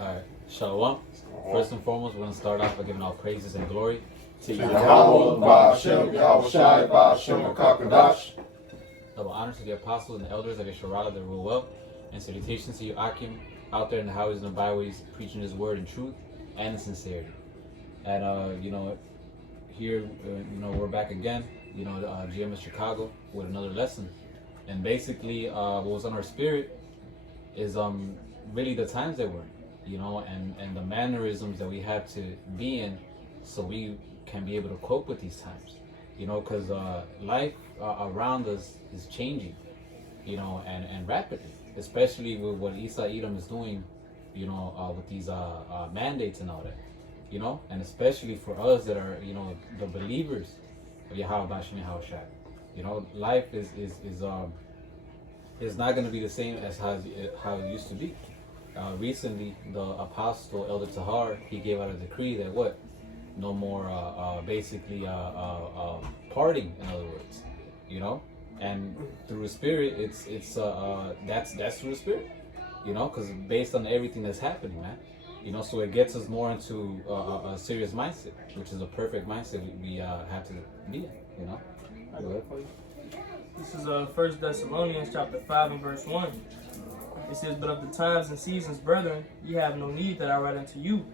Alright, Shalom. First and foremost, we're going to start off by giving all praises and glory to Yahweh, Ba'ashem, Yahweh Shai, Ba'ashem, HaKadosh. Double honor to the apostles and elders of Yesharala that rule well, and salutations to you, Akim, out there in the highways and the byways, preaching His word in truth and in sincerity. And here, we're back again. GMS Chicago with another lesson. And basically, what was on our spirit is really the times that we're in, and the mannerisms that we have to be in, so we can be able to cope with these times. Because life around us is changing, and rapidly, especially with what Isa Edom is doing, with these mandates and all that, and especially for us that are, the believers of Yahweh Bashim Yahweh Shai. Life is not going to be the same as how it used to be. Recently, the apostle Elder Tahar, he gave out a decree that no more partying, in other words, and through the spirit, that's through the spirit, because based on everything that's happening, man, so it gets us more into a serious mindset, which is a perfect mindset we have to be in, Go ahead, please. This is 1 Thessalonians chapter 5 and verse 1. It says, "But of the times and seasons, brethren, ye have no need that I write unto you.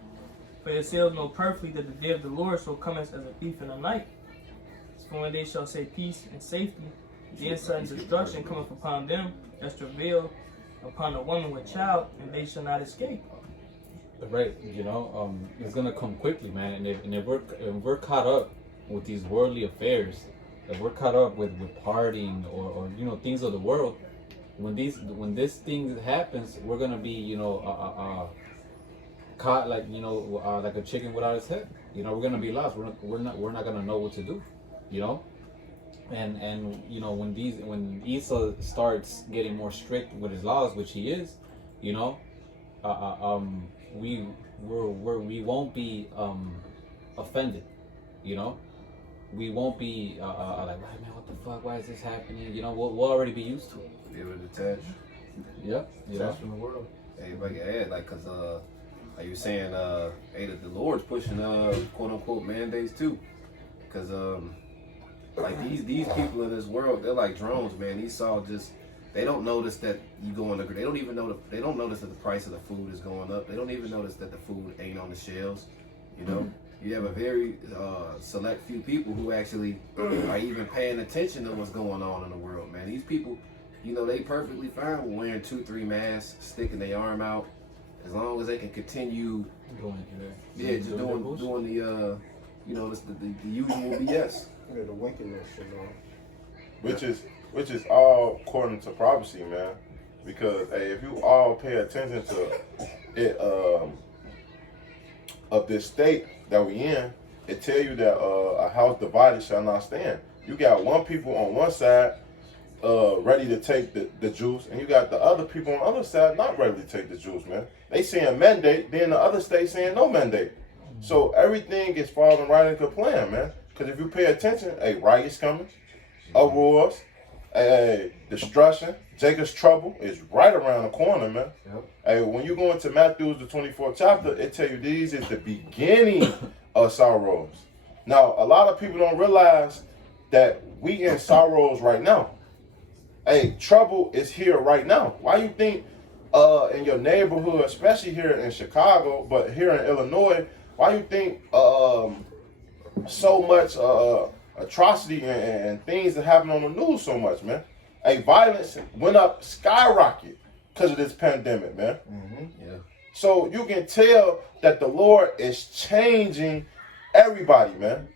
For yourselves know perfectly that the day of the Lord shall come as a thief in the night. For when they shall say peace and safety, then sudden destruction cometh upon them as travail upon a woman with child, and they shall not escape." Right, it's gonna come quickly, man. And if we're caught up with these worldly affairs, if we're caught up with partying or things of the world, when this thing happens, we're gonna be caught like like a chicken without its head. We're gonna be lost. We're not gonna know what to do. And when Esau starts getting more strict with his laws, which he is, we won't be offended. We won't be like, man, what the fuck? Why is this happening? We'll already be used to it. Be able to detach. Yeah. Detach from the world. Hey, if I can add, cause like you saying, that the Lord's pushing quote unquote mandates too, cause these people in this world, they're like drones, man. Esau they don't notice that you go on the. They don't even know they don't notice that the price of the food is going up. They don't even notice that the food ain't on the shelves. You have a very select few people who actually are even paying attention to what's going on in the world, man. These people, they perfectly fine with wearing 2-3 masks, sticking their arm out, as long as they can continue doing the the usual BS. Yeah, the wickedness, Which is all according to prophecy, man. Because if you all pay attention to it, of this state that we in, it tell you that a house divided shall not stand. You got one people on one side ready to take the juice, and you got the other people on the other side not ready to take the juice, man. They saying mandate, then the other state saying no mandate. So everything is falling right into plan, man. Because if you pay attention, riots coming, uproars, destruction, Jacob's trouble is right around the corner, man. Yep. When you go into Matthew, the 24th chapter, it tell you these is the beginning of sorrows. Now, a lot of people don't realize that we in sorrows right now. Trouble is here right now. Why you think in your neighborhood, especially here in Chicago, but here in Illinois, why you think so much atrocity and things that happen on the news so much, man? Violence went up skyrocket because of this pandemic, man. Mm-hmm. Yeah. So you can tell that the Lord is changing everybody, man.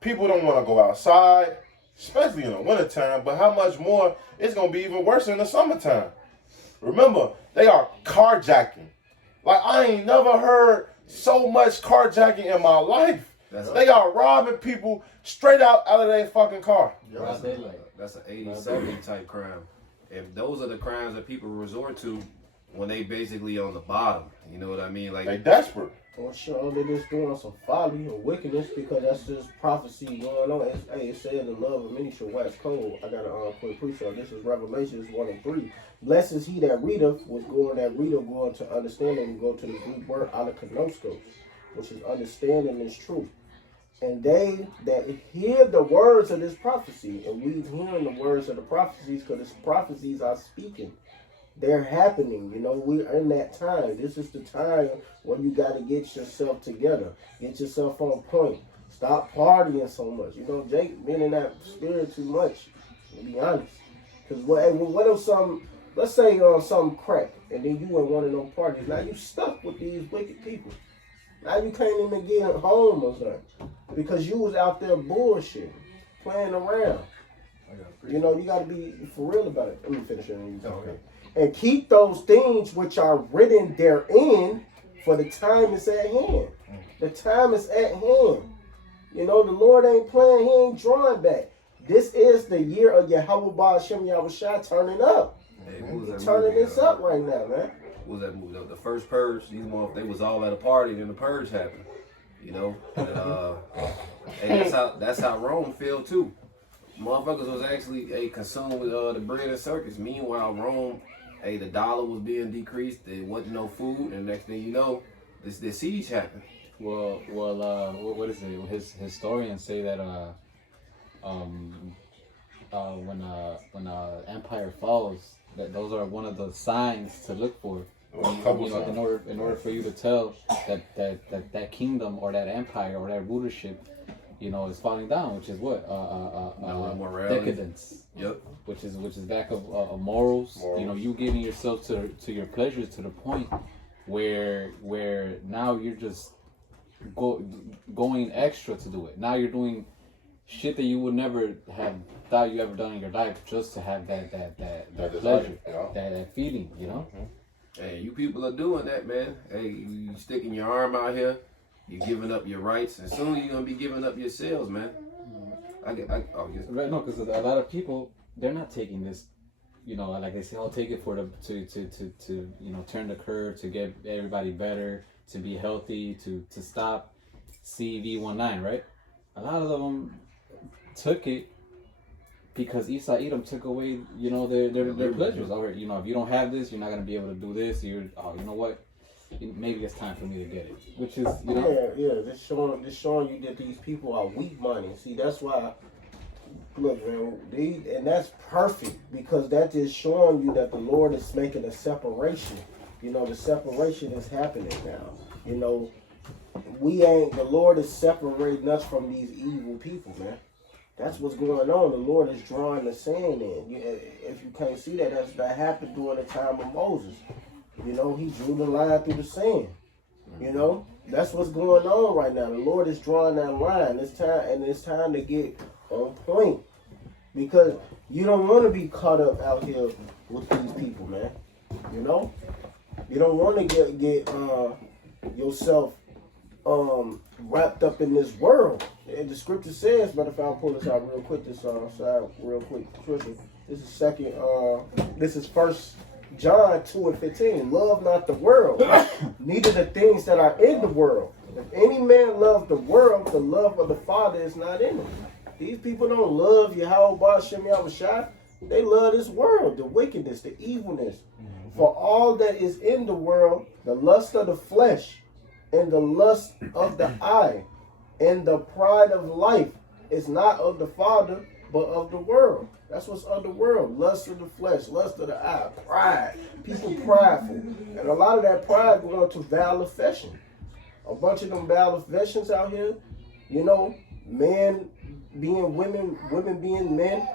People don't want to go outside, especially in the wintertime, but how much more it's going to be even worse in the summertime. Remember, they are carjacking. Like, I ain't never heard so much carjacking in my life. They are robbing people straight out of their fucking car. That's an 80-70 type crime. If those are the crimes that people resort to, when they basically on the bottom. You know what I mean? Like They desperate. Well, sure, they're just doing some folly and wickedness because that's just prophecy going on. It said the love of many shall wax cold. I got a quick precept. This is Revelations 1:3. Blessed is he that readeth, going to understand and go to the Greek word alakinoskos, which is understanding is truth. And they that hear the words of this prophecy, and we hearing the words of the prophecies because the prophecies are speaking. They're happening, you know, we're in that time. This is the time when you got to get yourself together. Get yourself on point. Stop partying so much. You know, Jake been in that spirit too much, to be honest. Because what if let's say something crack, and then you in one of those parties. Now you stuck with these wicked people. Now you can't even get home or something. Because you was out there bullshitting, playing around. You know, you got to be for real about it. Let me finish it. Okay. And keep those things which are written therein, for the time is at hand. The time is at hand. You know, the Lord ain't playing, he ain't drawing back. This is the year of Yahweh Ba'ashem Yahushua turning up. Hey, He's turning this up right now, man. What was that movie? The first Purge. These ones, they was all at a party and the Purge happened. You know? And, that's how Rome fell too. Motherfuckers was actually consumed with the bread and circus. Meanwhile, Rome, the dollar was being decreased. There wasn't no food, and next thing you know, this siege happened. Well, what is it? His historians say that when empire falls, that those are one of the signs to look for. In order for you to tell that kingdom or that empire or that rulership, you know, is falling down, which is what decadence. Yep. Which is back of morals. You know, you giving yourself to your pleasures to the point where now you're just going extra to do it. Now you're doing shit that you would never have thought you ever done in your life just to have that pleasure, that feeling. You know. Mm-hmm. Hey, you people are doing that, man. Hey, you sticking your arm out here, you're giving up your rights, and soon you're gonna be giving up your sales, man. Right, no, because a lot of people, they're not taking this, you know, like they say, I'll take it for to you know, turn the curve, to get everybody better, to be healthy, to stop CV19, right? A lot of them took it because Esau Edom took away, you know, their pleasures. Or, you know, if you don't have this, you're not gonna be able to do this. You know what? Maybe it's time for me to get it. Which is, you know, yeah. This showing you that these people are weak-minded. See, that's why. Look, man, and that's perfect because that is showing you that the Lord is making a separation. You know, the separation is happening now. You know, the Lord is separating us from these evil people, man. That's what's going on. The Lord is drawing the sand in. If you can't see that happened during the time of Moses. You know, he drew the line through the sand. You know, that's what's going on right now. The Lord is drawing that line. It's time to get on point. Because you don't want to be caught up out here with these people, man. You know? You don't want to get yourself wrapped up in this world. And the scripture says, matter of fact, I'll pull this out real quick, this is First John 2:15. Love not the world, neither the things that are in the world. If any man love the world, the love of the Father is not in him. These people don't love Yahweh Ba'ashem Yahushua. They love this world, the wickedness, the evilness. For all that is in the world, the lust of the flesh, and the lust of the eye, and the pride of life is not of the Father, but of the world. That's what's of the world. Lust of the flesh, lust of the eye, pride. People prideful. And a lot of that pride going to vile affection. A bunch of them vile affections out here, you know, men being women, women being men,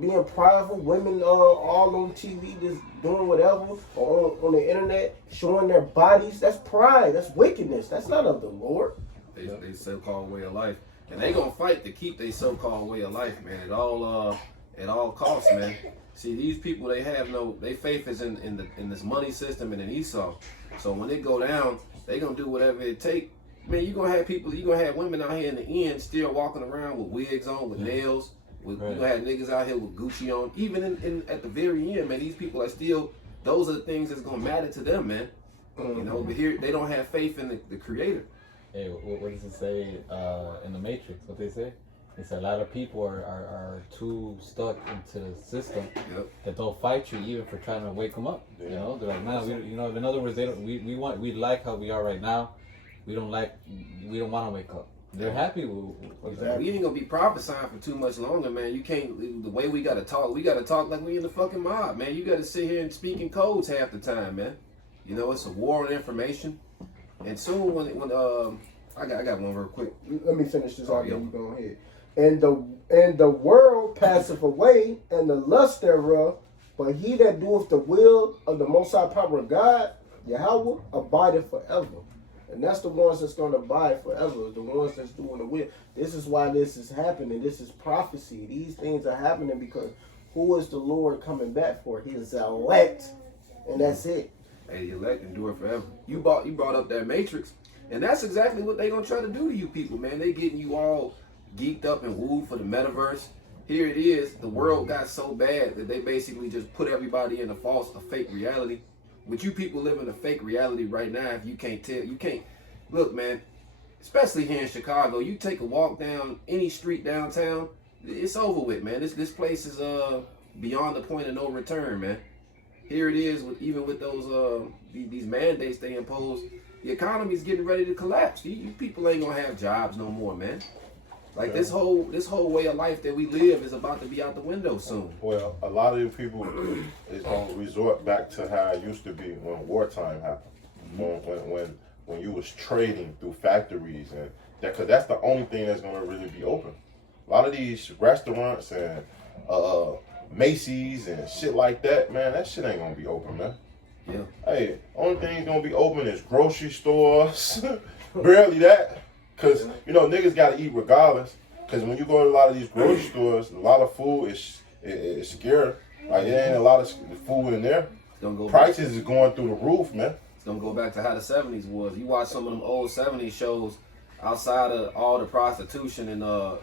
being prideful, women all on TV just doing whatever, or on the internet showing their bodies. That's pride. That's wickedness. That's not of the Lord. They so-called way of life, and they gonna fight to keep their so-called way of life, man. At all costs, man. See, these people, their faith is in this money system and in Esau. So when they go down, they gonna do whatever it take. Man, you gonna have women out here in the end still walking around with wigs on, with nails. You gonna have niggas out here with Gucci on. Even at the very end, man, these people are still those are the things that's gonna matter to them, man. You know, but here they don't have faith in the Creator. Hey, what does it say in the Matrix? What they say? It's a lot of people are too stuck into the system that they'll fight you even for trying to wake them up. You know, they're like, no, you know, in other words, they don't. We like how we are right now. We don't want to wake up. They're happy with We ain't gonna be prophesying for too much longer, man. You can't. The way we gotta talk like we in the fucking mob, man. You gotta sit here and speak in codes half the time, man. You know, it's a war on information. And soon when I got one real quick. Let me finish this off, then you go ahead. And the world passeth away, and the lust thereof, but he that doeth the will of the Most High Power of God, Yahweh, abideth forever. And that's the ones that's going to abide forever, the ones that's doing the will. This is why this is happening. This is prophecy. These things are happening because who is the Lord coming back for? His elect, and that's it. Hey, the elect endure forever. You brought up that Matrix, and that's exactly what they gonna try to do to you people, man. They getting you all geeked up and wooed for the metaverse. Here it is. The world got so bad that they basically just put everybody in a fake reality. But you people live in a fake reality right now. If you can't tell, you can't look, man. Especially here in Chicago, you take a walk down any street downtown, it's over with, man. This place is beyond the point of no return, man. Here it is, even with those these mandates they impose, the economy's getting ready to collapse. You people ain't gonna have jobs no more, man. Like this whole way of life that we live is about to be out the window soon. Well, a lot of you people is gonna resort back to how it used to be when wartime happened. When you was trading through factories and that, cause that's the only thing that's gonna really be open. A lot of these restaurants and Macy's and shit like that, man, that shit ain't gonna be open, man. Yeah. Hey, only thing gonna be open is grocery stores. Barely that. Cause you know niggas gotta eat regardless. Cause when you go to a lot of these grocery stores, a lot of food is scarce. Like there ain't a lot of food in there. Prices is going through the roof, man. It's gonna go back to how the 70s was. You watch some of them old 70s shows, outside of all the prostitution and the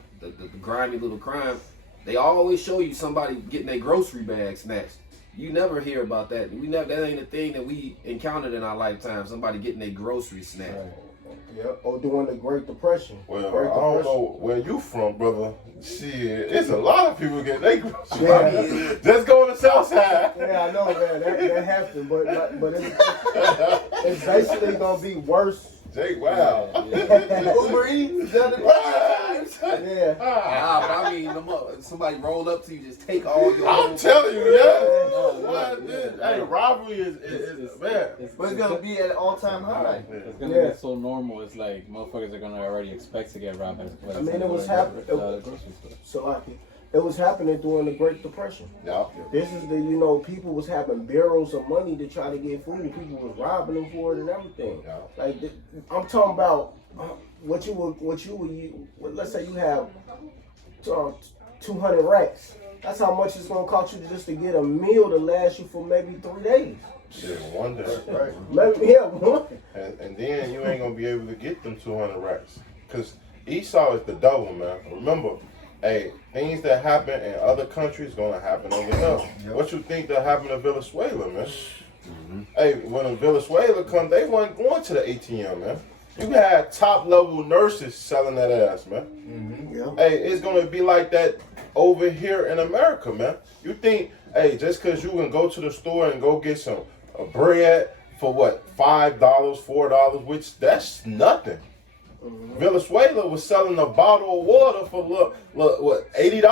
grimy little crime, they always show you somebody getting their grocery bag snatched. You never hear about that. That ain't a thing that we encountered in our lifetime. Somebody getting their groceries snatched. Right. Yeah, or during the Great Depression. Well, I don't know where you from, brother. Shit, it's a lot of people getting their groceries. Yeah. Just go on the south side. Yeah, I know, man. That happened, but it's basically gonna be worse. Jake, wow. Uber Eats, Yeah. But I mean, somebody roll up to you, just take all your. I'm telling you, hey, robbery is man. But it's gonna be at an all-time high. It's gonna get so normal. It's like motherfuckers are gonna already expect to get robbed. I mean, it was happening. It was happening during the Great Depression. Yeah. This is people was having barrels of money to try to get food. People was robbing them for it and everything. Yeah. Like I'm talking about what you would. Let's say you have 200 racks. That's how much it's gonna cost you just to get a meal to last you for maybe 3 days. Shit, one day. Right. Maybe one. And then you ain't gonna be able to get them 200 racks. Cause Esau is the devil, man. Remember, hey, things that happen in other countries gonna happen over here. Yep. What you think that happened to Venezuela, man? Mm-hmm. Hey, when Venezuela come, they weren't going to the ATM, man. You had top level nurses selling that ass, man. Mm-hmm. Yeah. Hey, it's gonna be like that over here in America, man. You think, hey, just cause you can go to the store and go get some bread for what, $5, $4, which that's nothing. Mm-hmm. Venezuela was selling a bottle of water for what, $80,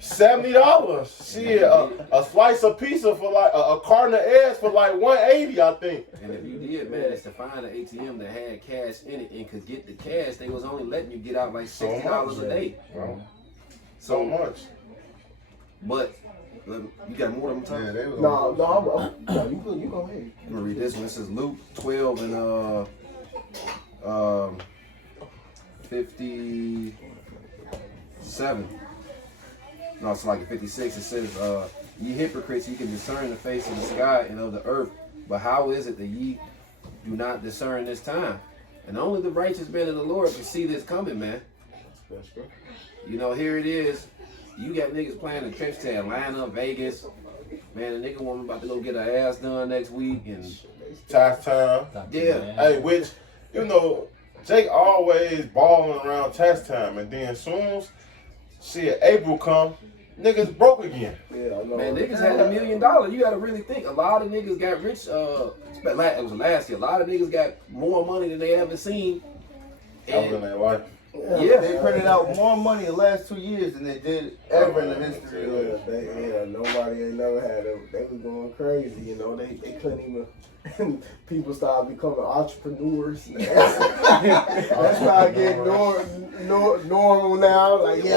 $70. Shit, a slice of pizza for like a carton of eggs for like $180, I think. And if you did manage to find an ATM that had cash in it and could get the cash, they was only letting you get out like $60 a day. Bro. So much. But you got more of them time? Yeah, they was no, you go ahead. I'm gonna read this one. This is Luke 12 and 57. No, it's like 56. It says, ye hypocrites, ye can discern the face of the sky and of the earth, but how is it that ye do not discern this time? And only the righteous men of the Lord can see this coming, man. That's good. You know, here it is. You got niggas playing the trips to Atlanta, Vegas, Man, the nigga woman about to go get her ass done next week, and Task time. yeah. Hey, which, you know, Jake always balling around task time, and then as soon as shit April come, niggas broke again. Yeah, I know. Man, niggas had $1 million. You gotta really think. A lot of niggas got rich. It was last year. A lot of niggas got more money than they ever seen. That was in their life. Yeah. They printed out more money the last 2 years than they did ever in the history. Nobody ain't never had it. They was going crazy, you know. They couldn't even. People started becoming entrepreneurs. That's how it get normal now. Like you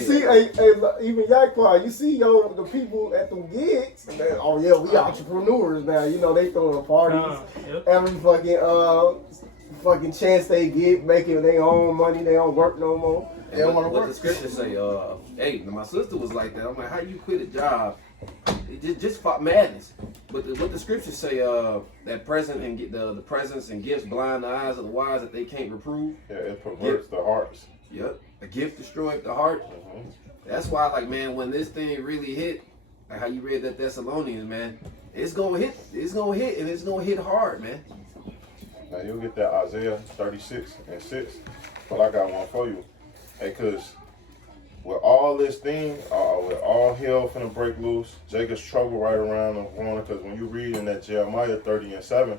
see, even Yakwa, you see the people at them gigs. Oh yeah, we entrepreneurs now. You know they throwing parties every fucking chance they get, making their own money. They don't work no more. They don't want to work. The scriptures say, hey, my sister was like that. I'm like, how you quit a job? It just fought madness. But what the scriptures say, that present and get the presents and gifts blind the eyes of the wise that they can't reprove. Yeah, it perverts the hearts. Yep, a gift destroyed the heart. Mm-hmm. That's why, like, man, when this thing really hit, like how you read that Thessalonians, man, it's gonna hit, and it's gonna hit hard, man. Now you'll get that Isaiah 36:6, but I got one for you. Hey, cause with all this thing, with all hell finna break loose, Jacob's trouble right around the corner. Cause when you read in that Jeremiah 30:7,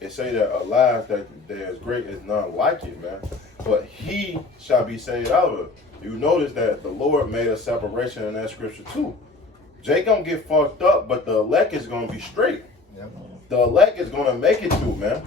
it say that alive that there is great is none like it, man. But he shall be saved out of it. You notice that the Lord made a separation in that scripture too. Jake gonna get fucked up, but the elect is gonna be straight. Yep. The elect is gonna make it through, man.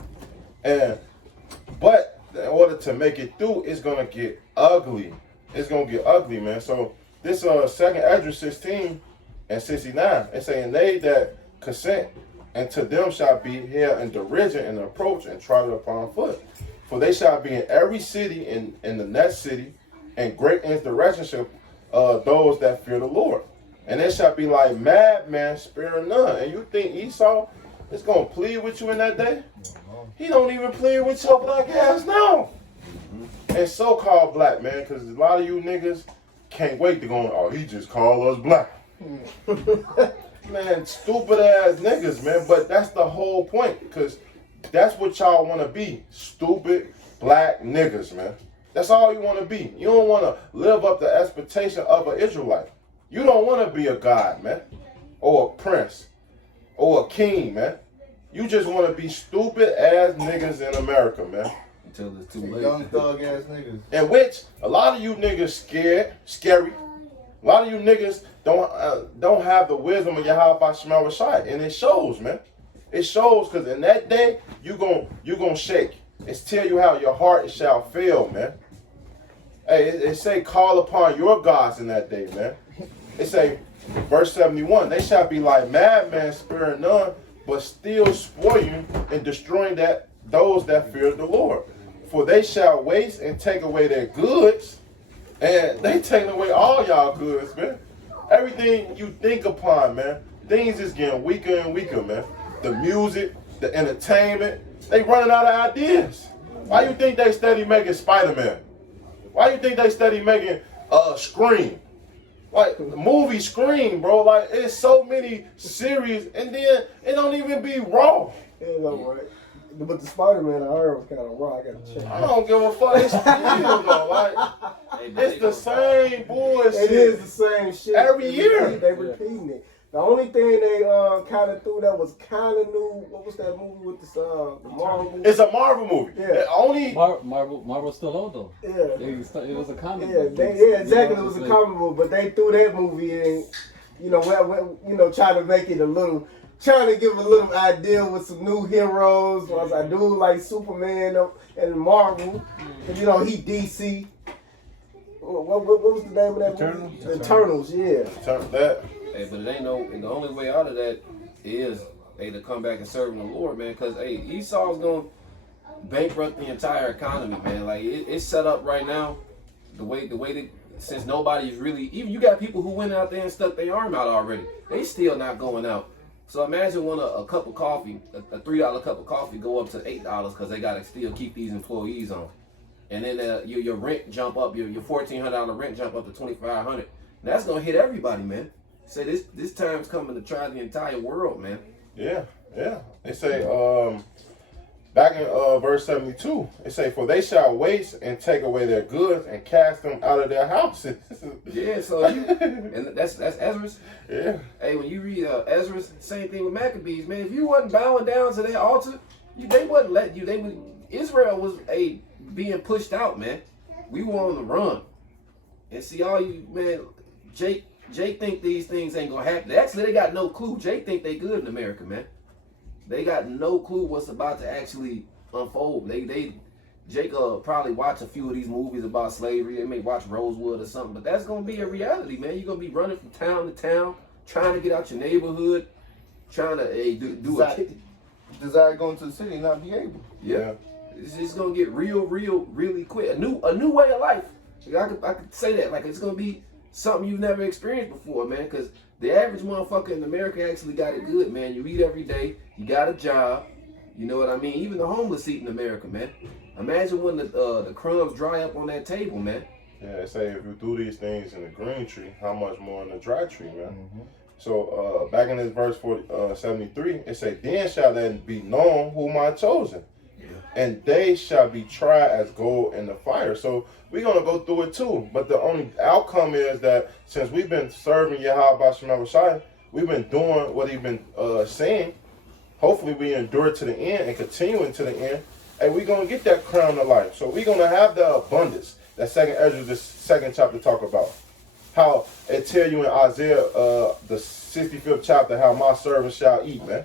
But in order to make it through, it's gonna get ugly. It's gonna get ugly, man. So this 2nd Esdras 16:69, it's saying they that consent, and to them shall be held in derision and approach and trodden upon foot. For they shall be in every city in the next city, and great insurrection shall those that fear the Lord. And they shall be like madmen, sparing none. And you think Esau is gonna plead with you in that day? He don't even plead with your black ass now. And so-called black, man, because a lot of you niggas can't wait to go, oh, he just called us black. Man, stupid ass niggas, man. But that's the whole point, because that's what y'all want to be. Stupid black niggas, man. That's all you want to be. You don't want to live up the expectation of an Israelite. You don't want to be a god, man, or a prince, or a king, man. You just want to be stupid ass niggas in America, man. Until it's too late. Young thug ass niggas. In which a lot of you niggas scary. A lot of you niggas don't have the wisdom of Yahweh Shema Rashai, and it shows, man. It shows, because in that day you gon' shake. It's tell you how your heart shall fail, man. Hey, it say call upon your gods in that day, man. It say verse 71, they shall be like madmen, sparing none, but still spoiling and destroying those that fear the Lord. For they shall waste and take away their goods, and they taking away all y'all goods, man. Everything you think upon, man, things is getting weaker and weaker, man. The music, the entertainment, they running out of ideas. Why you think they steady making Spider-Man? Why you think they steady making Scream? Like the movie Scream, bro. Like it's so many series, and then it don't even be raw. Yeah, right. But the Spider-Man I heard was kind of raw. I gotta check. I don't give a fuck. It's still though. Like it's the same bullshit. It is the same shit every year. They repeating it. The only thing they kind of threw that was kind of new. What was that movie with the Marvel movie? It's a Marvel movie. Yeah. Only Marvel's still old though. Yeah. It was a comic. Yeah, book. Exactly. It was a comic book, but they threw that movie in. Trying to make it trying to give a little idea with some new heroes. Plus, I do like Superman and Marvel. Cause he DC. What was the name of that Eternals? movie? The Eternals, yeah. turn that. Hey, but it ain't the only way out of that is to come back and serve the Lord, man. Because Esau's gonna bankrupt the entire economy, man. Like it's set up right now, the way that since nobody's really even you got people who went out there and stuck their arm out already. They still not going out. So imagine when a cup of coffee, a $3 cup of coffee, go up to $8 because they gotta still keep these employees on, and then your rent jump up, your $1,400 rent jump up to $2,500. That's gonna hit everybody, man. Say this time's coming to try the entire world, man. Yeah. They say, back in verse 72, it say, for they shall waste and take away their goods and cast them out of their houses. Yeah, so and that's Ezra's. Yeah. Hey, when you read Ezra's, same thing with Maccabees, man. If you wasn't bowing down to their altar, they wouldn't let you. Israel was being pushed out, man. We were on the run. And see, all you, man, Jake think these things ain't gonna happen. Actually, they got no clue. Jake think they good in America, man. They got no clue what's about to actually unfold. Jake probably watch a few of these movies about slavery. They may watch Rosewood or something, but that's gonna be a reality, man. You're gonna be running from town to town, trying to get out your neighborhood, trying to desire going to the city and not be able. Yeah. It's just gonna get real, really quick. A new way of life. I could say that. Like, it's gonna be something you've never experienced before, man. Because the average motherfucker in America actually got it good, man. You eat every day. You got a job. You know what I mean? Even the homeless eat in America, man. Imagine when the crumbs dry up on that table, man. Yeah, they say if you do these things in the green tree, how much more in the dry tree, man? Mm-hmm. So back in this verse 73, it say, then shall then be known whom I chosen. And they shall be tried as gold in the fire. So we're going to go through it too. But the only outcome is that since we've been serving Yahweh Shem Shai, we've been doing what he's been saying. Hopefully we endure to the end and continuing to the end. And we're going to get that crown of life. So we're going to have the abundance that second Ezra, the second chapter talk about. How it tell you in Isaiah, the 65th chapter, how my servant shall eat, man.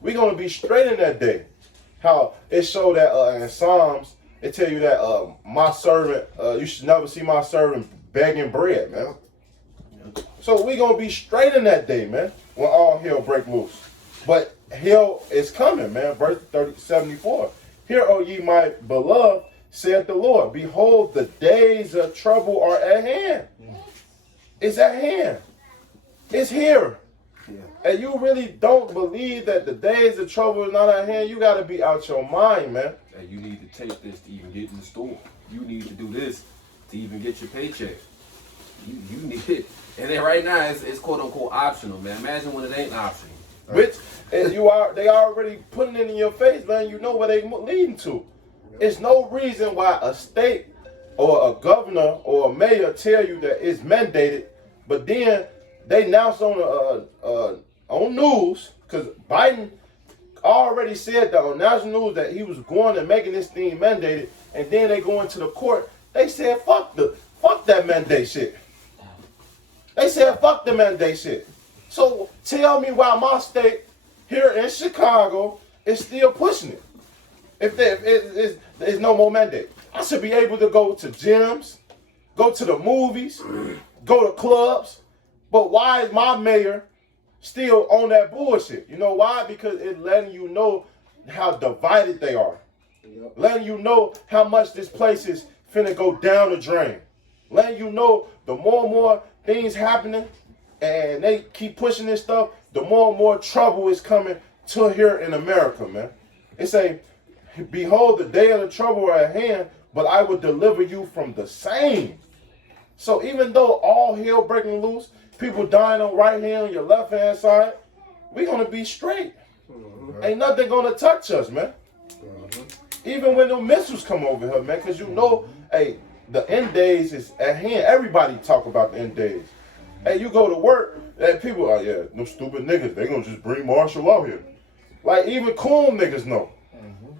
We're going to be straight in that day. How it showed that in Psalms, it tell you that my servant, you should never see my servant begging bread, man. So we gonna be straight in that day, man, when all hell break loose. But hell is coming, man. Verse 74. Hear, O ye my beloved, saith the Lord, behold, the days of trouble are at hand. It's at hand. It's here. Yeah. And you really don't believe that the days of trouble is not at hand, you got to be out your mind, man. And you need to take this to even get in the store. You need to do this to even get your paycheck. You need it. And then right now, it's quote unquote optional, man. Imagine when it ain't optional. Right? Which they already putting it in your face, man. You know where they leading to. It's no reason why a state or a governor or a mayor tell you that it's mandated, but then they announced on news, because Biden already said that on national news that he was going and making this thing mandated, and then they go into the court. They said fuck that mandate shit. They said fuck the mandate shit. So tell me why my state here in Chicago is still pushing it. If there's no more mandate, I should be able to go to gyms, go to the movies, go to clubs. But why is my mayor still on that bullshit? You know why? Because it's letting you know how divided they are. Yep. Letting you know how much this place is finna go down the drain. Letting you know the more and more things happening and they keep pushing this stuff, the more and more trouble is coming to here in America, man. It say, behold, the day of the trouble are at hand, but I will deliver you from the same. So even though all hell breaking loose, people dying on right hand, on your left hand side, we're gonna be straight. Mm-hmm. Ain't nothing gonna touch us, man. Mm-hmm. Even when the missiles come over here, man, because you know, hey, the end days is at hand. Everybody talk about the end days. Hey, you go to work, and people, oh yeah, them stupid niggas, they gonna just bring Marshall out here. Like even cool niggas know. Mm-hmm.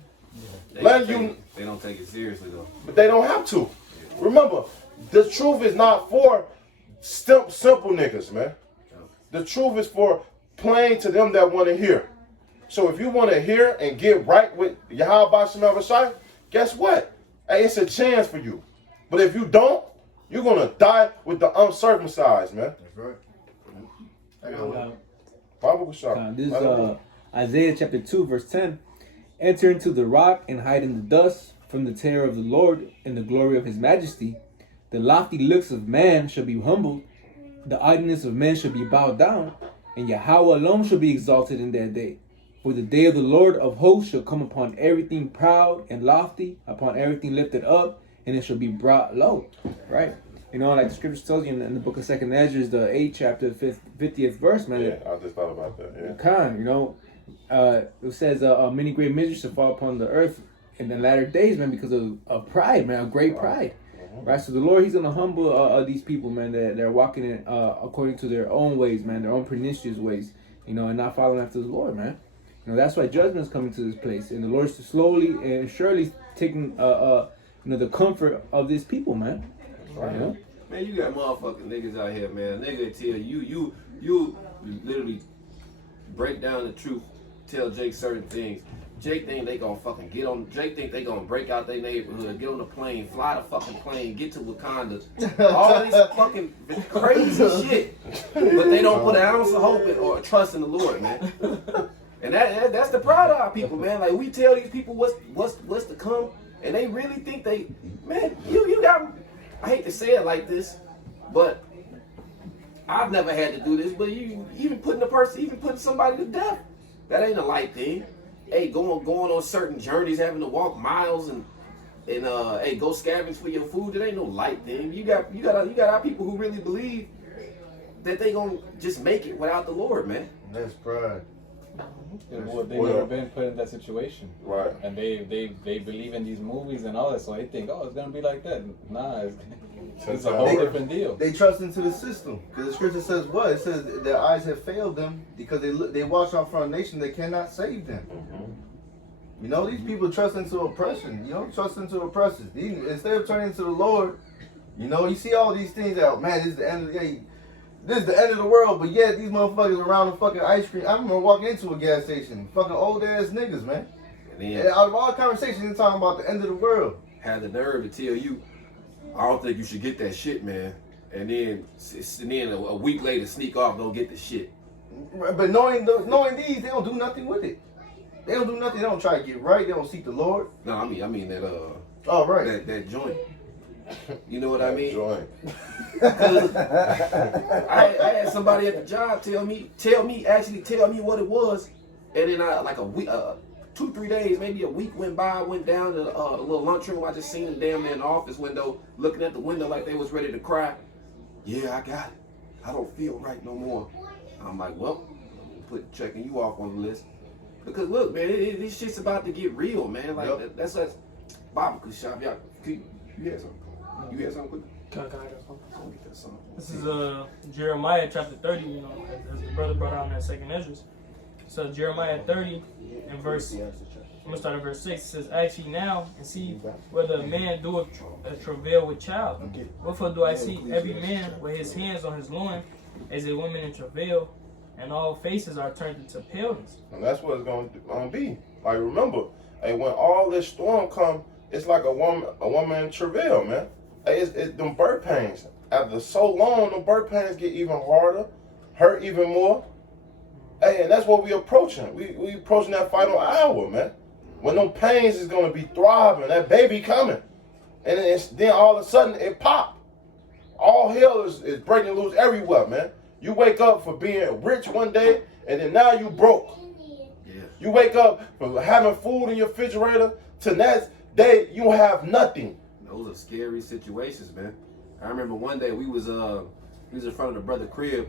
Yeah. They don't take it seriously though. But they don't have to. Yeah. Remember, the truth is not for simple niggas, man. The truth is for plain to them that want to hear. So if you want to hear and get right with Yahweh Shem Shai, guess what? Hey, it's a chance for you. But if you don't, you're going to die with the uncircumcised, man. That's right. This is Isaiah chapter 2, verse 10. Enter into the rock and hide in the dust from the terror of the Lord and the glory of his majesty. The lofty looks of man shall be humbled, the idleness of men shall be bowed down, and Yahweh alone shall be exalted in that day. For the day of the Lord of hosts shall come upon everything proud and lofty, upon everything lifted up, and it shall be brought low. Right? You know, like the scripture tells you in the book of 2nd Ezra, the 8th chapter, 50th verse, man. Yeah, I just thought about that. Yeah. Khan, you know, it says many great miseries shall fall upon the earth in the latter days, man, because of pride, man, of great pride. Right, so the Lord, He's gonna humble these people, man, that they're walking in according to their own ways, man, their own pernicious ways, you know, and not following after the Lord, man. You know, that's why judgment is coming to this place, and the Lord's slowly and surely taking, you know, the comfort of this people, man. Right. You know? Man, you got motherfucking niggas out here, man. Nigga tell you literally break down the truth, tell Jake certain things. Jake think they gonna fucking get on. Jake think they gonna break out their neighborhood, get on the plane, fly the fucking plane, get to Wakanda. All this fucking crazy shit, but they don't put an ounce of hope or trust in the Lord, man. And that's the pride of our people, man. Like we tell these people what's to come, and they really think they, man. You got. I hate to say it like this, but I've never had to do this. But you even putting somebody to death, that ain't a light thing. Hey, going on certain journeys, having to walk miles and hey, go scavenge for your food. It ain't no light thing. You got our people who really believe that they gonna just make it without the Lord, man. That's pride. They've never been put in that situation, Right. and they believe in these movies and all that, so they think, oh, it's gonna be like that. Nah, it's a whole different deal. They trust into the system because the scripture says what? It says their eyes have failed them because they watch out for a nation that cannot save them. You know, these people trust into oppression. You know, trust into oppressors. Instead of turning to the Lord, you know, you see all these things out. Man, this is the end of the day. This is the end of the world, but yet these motherfuckers around the fucking ice cream. I remember walking into a gas station, fucking old ass niggas, man. And And out of all conversations, they're talking about the end of the world. had the nerve to tell you, I don't think you should get that shit, man. And then a week later, sneak off, don't get the shit. But knowing these, they don't do nothing with it. They don't do nothing. They don't try to get right. They don't seek the Lord. No, I mean that Oh, right. that joint. You know what I mean? Joint. I had somebody at the job tell me what it was, and then I like a week, 2-3 days, maybe a week went by. I went down to a little lunchroom. I just seen them damn near in the office window, looking at the window like they was ready to cry. Yeah, I got it. I don't feel right no more. I'm like, well, checking you off on the list. Because look, man, this shit's about to get real, man. Like that's barbecue shop. Y'all, you had something? You had something quick? Go get that song. This is Jeremiah chapter 30. You know, as the brother brought out in that 2nd Ezra. So Jeremiah 30 and verse. I'm gonna start at verse 6. It says, "Ask ye now and see whether a man doeth travail with child. Wherefore do I see every man with his hands on his loin, as a woman in travail, and all faces are turned into paleness." And that's what it's going to be. Like, remember, hey, when all this storm come, it's like a woman in travail, man. Hey, it's them birth pains. After so long, the birth pains get even harder, hurt even more. Hey, and that's what we approaching. We approaching that final hour, man. When them pains is going to be thriving, that baby coming. And then all of a sudden, it pop. All hell is breaking loose everywhere, man. You wake up for being rich one day, and then now you broke. Yeah. You wake up for having food in your refrigerator, to next day you have nothing. Those are scary situations, man. I remember one day we was in front of the brother crib,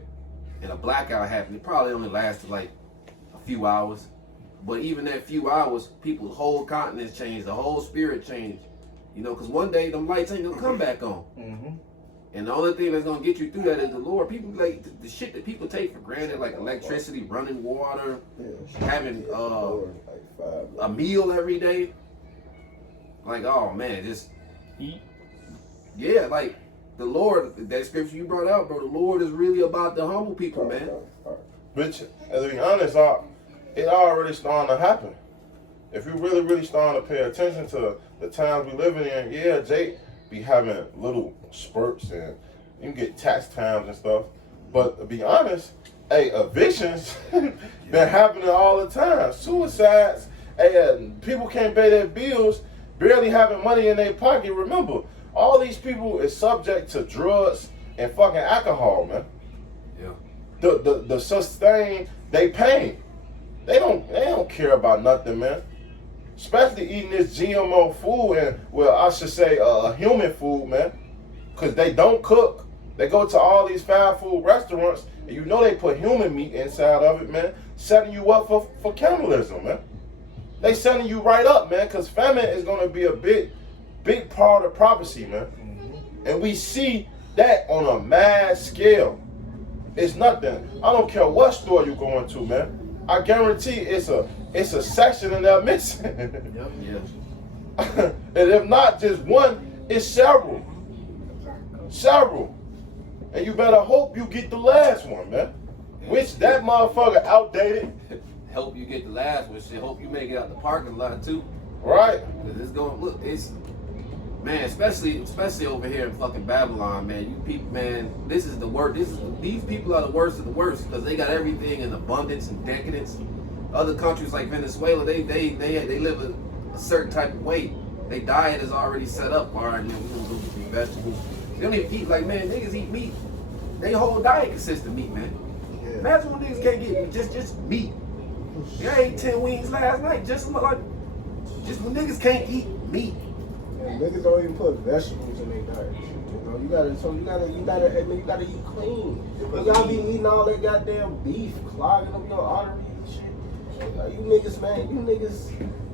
and a blackout happened. It probably only lasted like a few hours, but even that few hours, people's whole countenance changed, the whole spirit changed. You know, because one day them lights ain't gonna come back on. Mm-hmm. And the only thing that's gonna get you through that is the Lord. People like the shit that people take for granted, like electricity, running water, having a meal every day. Like, oh man, just Eat. yeah, like the Lord. That scripture you brought out, bro. The Lord is really about the humble people, man. Which, to be honest, it already starting to happen. If you really starting to pay attention to the times we living in, yeah, Jake be having little spurts and you can get tax times and stuff. But to be honest, hey, evictions been happening all the time. Suicides, hey, people can't pay their bills, barely having money in their pocket. Remember, all these people is subject to drugs and fucking alcohol, man. Yeah. The sustain they pain. They don't care about nothing, man. Especially eating this GMO food and, well, I should say human food, man. because they don't cook. They go to all these fast food restaurants, and you know they put human meat inside of it, man, setting you up for cannibalism, man. They setting you right up, man, because famine is going to be a big part of prophecy, man. And we see that on a mass scale. It's nothing. I don't care what store you're going to, man. I guarantee it's a section in there missing. Yep. And if not just one, it's several. Several. And you better hope you get the last one, man. Which that motherfucker outdated. Help you get the last one. Shit, hope you make it out the parking lot too. Right. Cause it's going look, it's man, especially over here in fucking Babylon, man. You people, man, this is the worst. These people are the worst of the worst because they got everything in abundance and decadence. Other countries like Venezuela, they live a certain type of way. Their diet is already set up. All right, man, we're gonna go get these vegetables. They don't even eat like, man, niggas eat meat. Their whole diet consists of meat, man. Yeah. Imagine when niggas can't get just meat. Yeah, I ate 10 wings last night. Just when niggas can't eat meat. And niggas don't even put vegetables in their diet. You know, you gotta eat clean. Y'all be eating all that goddamn beef, clogging up your arteries and shit. Like, you niggas,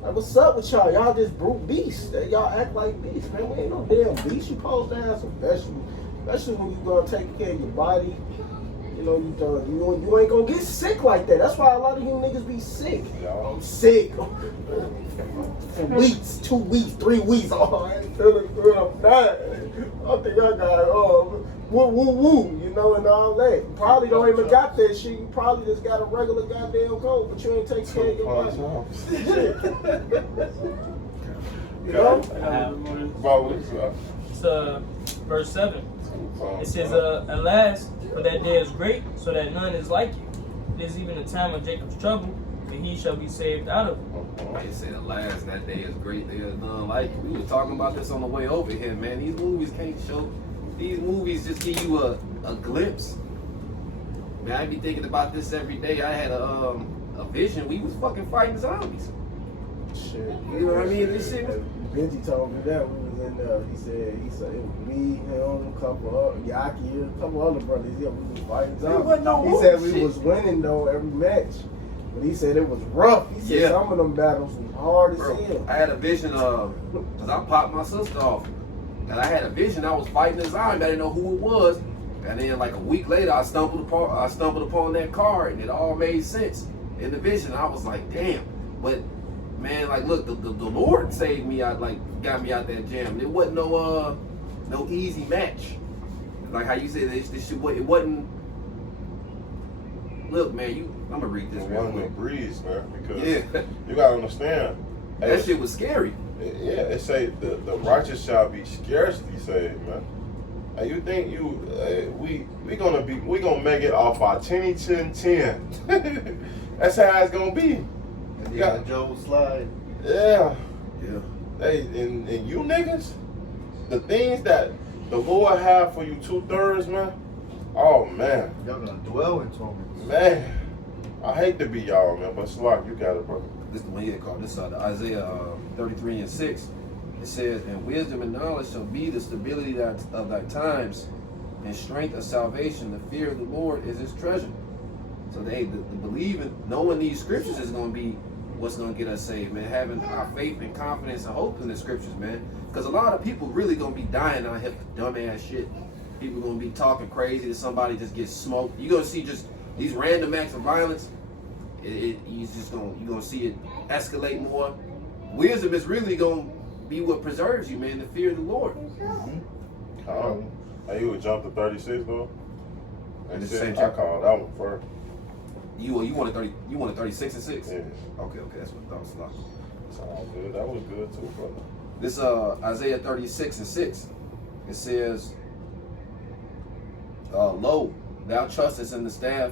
like, what's up with y'all? Y'all just brute beasts. Y'all act like beasts, man. We ain't no damn beasts. You supposed to have some vegetables, especially when you gonna take care of your body. You know, you ain't gonna get sick like that. That's why a lot of you niggas be sick. I'm sick. For weeks, 2 weeks, 3 weeks. Oh, I ain't feeling good. I'm dying. I think I got woo, you know, and all that. You probably don't even got that shit. You probably just got a regular goddamn cold, but you ain't taking care of your body. You know? It's verse 7. It says, alas, for that day is great, so that none is like you. It is even the time of Jacob's trouble, and he shall be saved out of it. They said, alas, that day is great, there is none like it. We were talking about this on the way over here, man. These movies can't show, these movies just give you a glimpse. Man, I be thinking about this every day. I had a vision. We was fucking fighting zombies. Shit. You know what I mean? This shit was... Benji told me that we was in there. He said it was me, him, a couple of Yaki, a couple other brothers. Yeah, we was fighting zombies. wasn't no He said we shit. was winning though every match. But he said it was rough. He said some of them battles was hard as hell. I had a vision of, because I popped my sister off. And I had a vision, I was fighting a zombie, I didn't know who it was. And then like a week later, I stumbled upon that card, and it all made sense in the vision. I was like, damn. But man, like, look, the Lord saved me out, like, got me out that jam. It wasn't no easy match. Like how you said, this shit, it wasn't. Look, man, I'm gonna read this. It wasn't a breeze, man, because yeah, you gotta understand. that shit was scary. Yeah, it say the righteous shall be scarcely saved, man. And you think we gonna make it off our 10. That's how it's gonna be. You got Joe slide. Yeah. Yeah. Hey, and you niggas, the things that the Lord have for you 2/3, man. Oh man. Y'all gonna dwell in torment. Man, I hate to be y'all, man, but Slot, you got it, brother. This is the one he had called. This the Isaiah 33:6. It says, "And wisdom and knowledge shall be the stability of thy times, and strength of salvation. The fear of the Lord is his treasure." So the believing, knowing these scriptures is going to be what's going to get us saved, man. Having our faith and confidence and hope in the scriptures, man. Because a lot of people really going to be dying out here for dumbass shit. People going to be talking crazy to somebody just gets smoked. You're going to see just these random acts of violence. You're going to see it escalate more. Wisdom is really going to be what preserves you, man. The fear of the Lord. You would jump to 36 though. And it's the same I chapter. called that one first. You wanted 36 and 6? Yeah. Okay, that's what I was like. Sounds good. That was good too, brother. This Isaiah 36 and 6. It says, "Lo, thou trustest in the staff."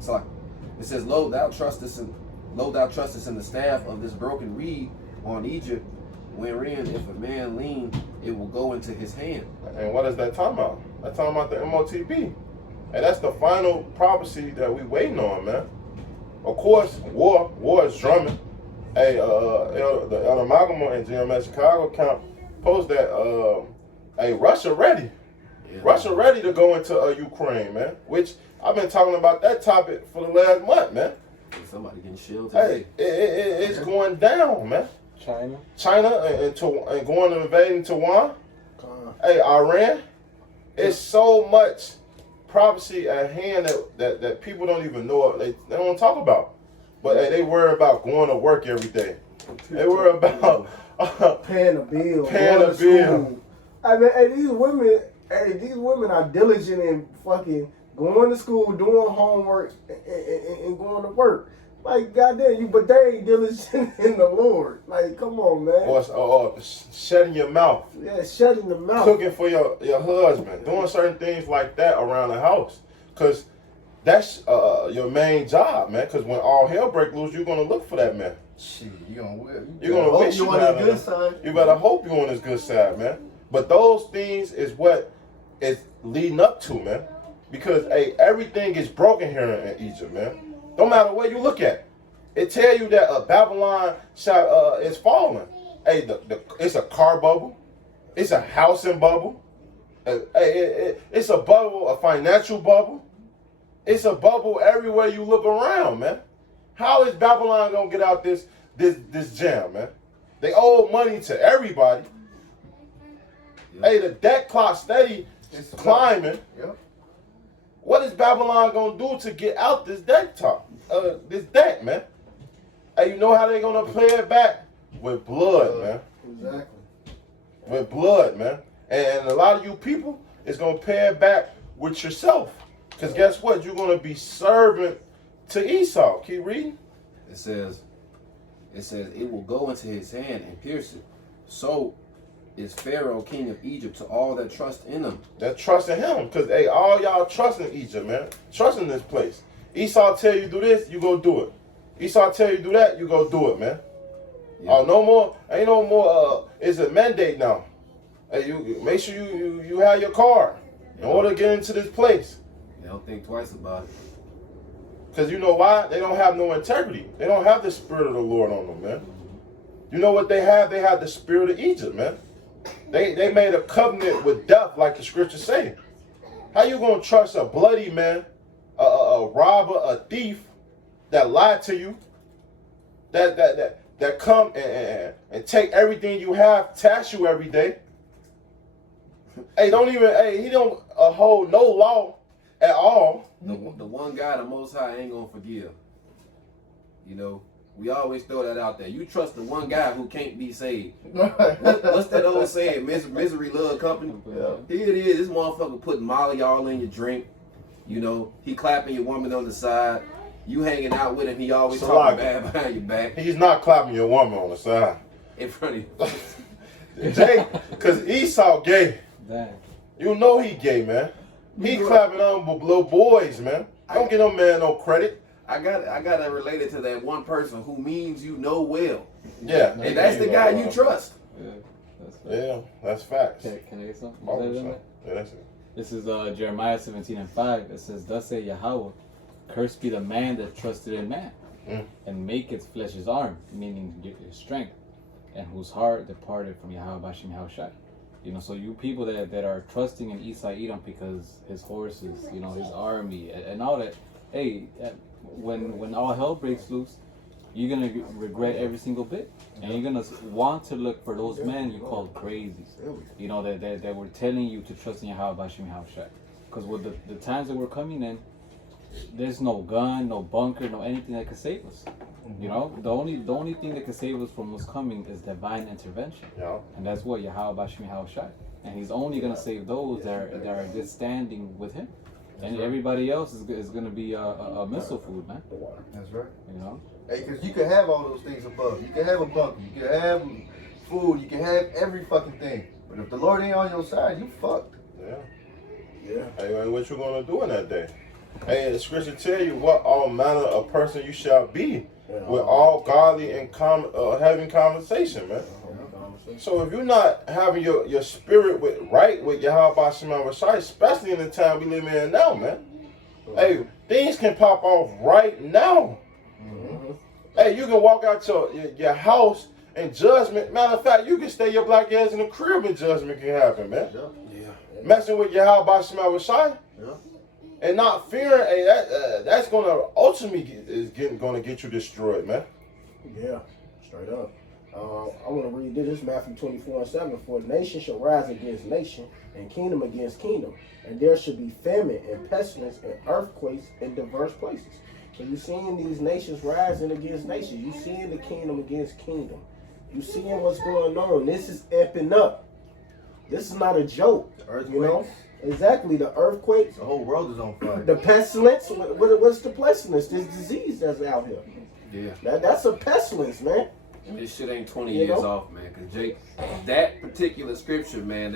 Sorry. It says, "Lo, thou trustest in the staff of this broken reed on Egypt, wherein if a man lean, it will go into his hand." And what is that talking about? That's talking about the MOTB. And that's the final prophecy that we waiting on, man. Of course, war is drumming. Hey, the Elder Magama in GMS Chicago camp post that Hey, Russia ready. Yeah. Russia ready to go into Ukraine, man. Which I've been talking about that topic for the last month, man. Somebody getting shielded Hey, today. it's going down, man. China and going and invading Taiwan. Hey, Iran. It's so much prophecy at hand that people don't even know. They don't talk about. But hey, they worry about going to work every day. They worry about paying a bill. Paying going a to bill. school. I mean, these women are diligent in fucking going to school, doing homework, and going to work. Like, goddamn, but they ain't diligent in the Lord. Like, come on, man. Or shutting your mouth. Yeah, shutting the mouth. Cooking for your husband. Doing certain things like that around the house. Because that's your main job, man. Because when all hell break loose, you're going to look for that man. Shit, you're going to wish you you on had his good him. side. You better hope you're on his good side, man. But those things is what it's leading up to, man. Because, hey, everything is broken here in Egypt, man. Don't matter where you look at. It tell you that Babylon is falling. Hey, it's a car bubble. It's a housing bubble. It's a bubble, a financial bubble. It's a bubble everywhere you look around, man. How is Babylon gonna get out this jam, man? They owe money to everybody. Yep. Hey, the debt clock steady climbing. Yep. What is Babylon gonna do to get out this debt this debt, man? Hey, you know how they gonna pay it back? With blood, man. Exactly. With blood, man. And a lot of you people is gonna pay it back with yourself. Because guess what? You're gonna be servant to Esau. Keep reading. It says it will go into his hand and pierce it. So is Pharaoh, king of Egypt, to all that trust in him. That trust in him. Because, hey, all y'all trust in Egypt, man. Trust in this place. Esau tell you do this, you go do it. Esau tell you do that, you go do it, man. Yeah. Oh, no more. Ain't no more. It's a mandate now. Hey, you make sure you have your card in order to get into this place. They don't think twice about it. Because you know why? They don't have no integrity. They don't have the spirit of the Lord on them, man. You know what they have? They have the spirit of Egypt, man. They made a covenant with death, like the scriptures say. How you gonna trust a bloody man, a robber, a thief that lied to you, that come and take everything you have, tax you every day? He don't hold no law at all. The one guy, the Most High, ain't gonna forgive. You know, we always throw that out there. You trust the one guy who can't be saved. What's that old saying? Misery love company. Yeah. Here it is. This motherfucker putting Molly all in your drink. You know, he clapping your woman on the side. You hanging out with him. He always talking bad behind your back. He's not clapping your woman on the side. In front of you. Jay, because Esau gay. Damn. You know he gay, man. He clapping on little boys, man. Don't give no man no credit. I gotta relate it to that one person who means you know well. Yeah. And that's the guy you trust. Yeah, that's facts. Can I get something? Oh, Is that in so- there? yeah, that's it. This is Jeremiah 17:5. It says, "Thus say Yahweh, cursed be the man that trusted in man, and make its flesh his arm," meaning his strength, "and whose heart departed from Yahweh Bashim Yahushai." You know, so you people that are trusting in Esau Edom because his horses, you know, his army and all that. Hey, when all hell breaks loose, you're gonna regret every single bit, and you're gonna want to look for those men you called crazies. You know that were telling you to trust in Yahweh Bashim Yahushai. Because with the times that we're coming in, there's no gun, no bunker, no anything that can save us. You know, the only thing that can save us from what's coming is divine intervention. Yeah. And that's what Yahweh Bashim Yahushai. And he's only gonna save those that are in good standing with him. And everybody else is gonna be a missile food, man. That's right. You know? Hey, because you can have all those things above. You can have a bunker. You can have food. You can have every fucking thing. But if the Lord ain't on your side, you fucked. Yeah. Yeah. Hey, what you gonna do in that day? Hey, the scripture tell you what all manner of person you shall be, with all godly and having conversation, man. So if you're not having your spirit with Yahweh Bashim Yahushai, especially in the time we live in now, man. Hey, things can pop off right now. Hey, you can walk out your house And judgment, matter of fact, you can stay your black ass in the crib and judgment can happen, man. Yeah. Messing with your how about Shema Shai Yeah. and not fearing, hey, that's gonna ultimately gonna get you destroyed, man. Yeah, straight up. I want to read this. This is Matthew 24:7. For nation shall rise against nation, and kingdom against kingdom, and there should be famine and pestilence and earthquakes in diverse places. So you're seeing these nations rising against nations. You're seeing the kingdom against kingdom. You're seeing what's going on. This is epping up. This is not a joke. You know? Exactly. The earthquakes. The whole world is on fire. The pestilence. What's the pestilence? This disease that's out here. Yeah. That's a pestilence, man. This shit ain't 20 You years know? off, man. Cause Jake, that particular scripture, man,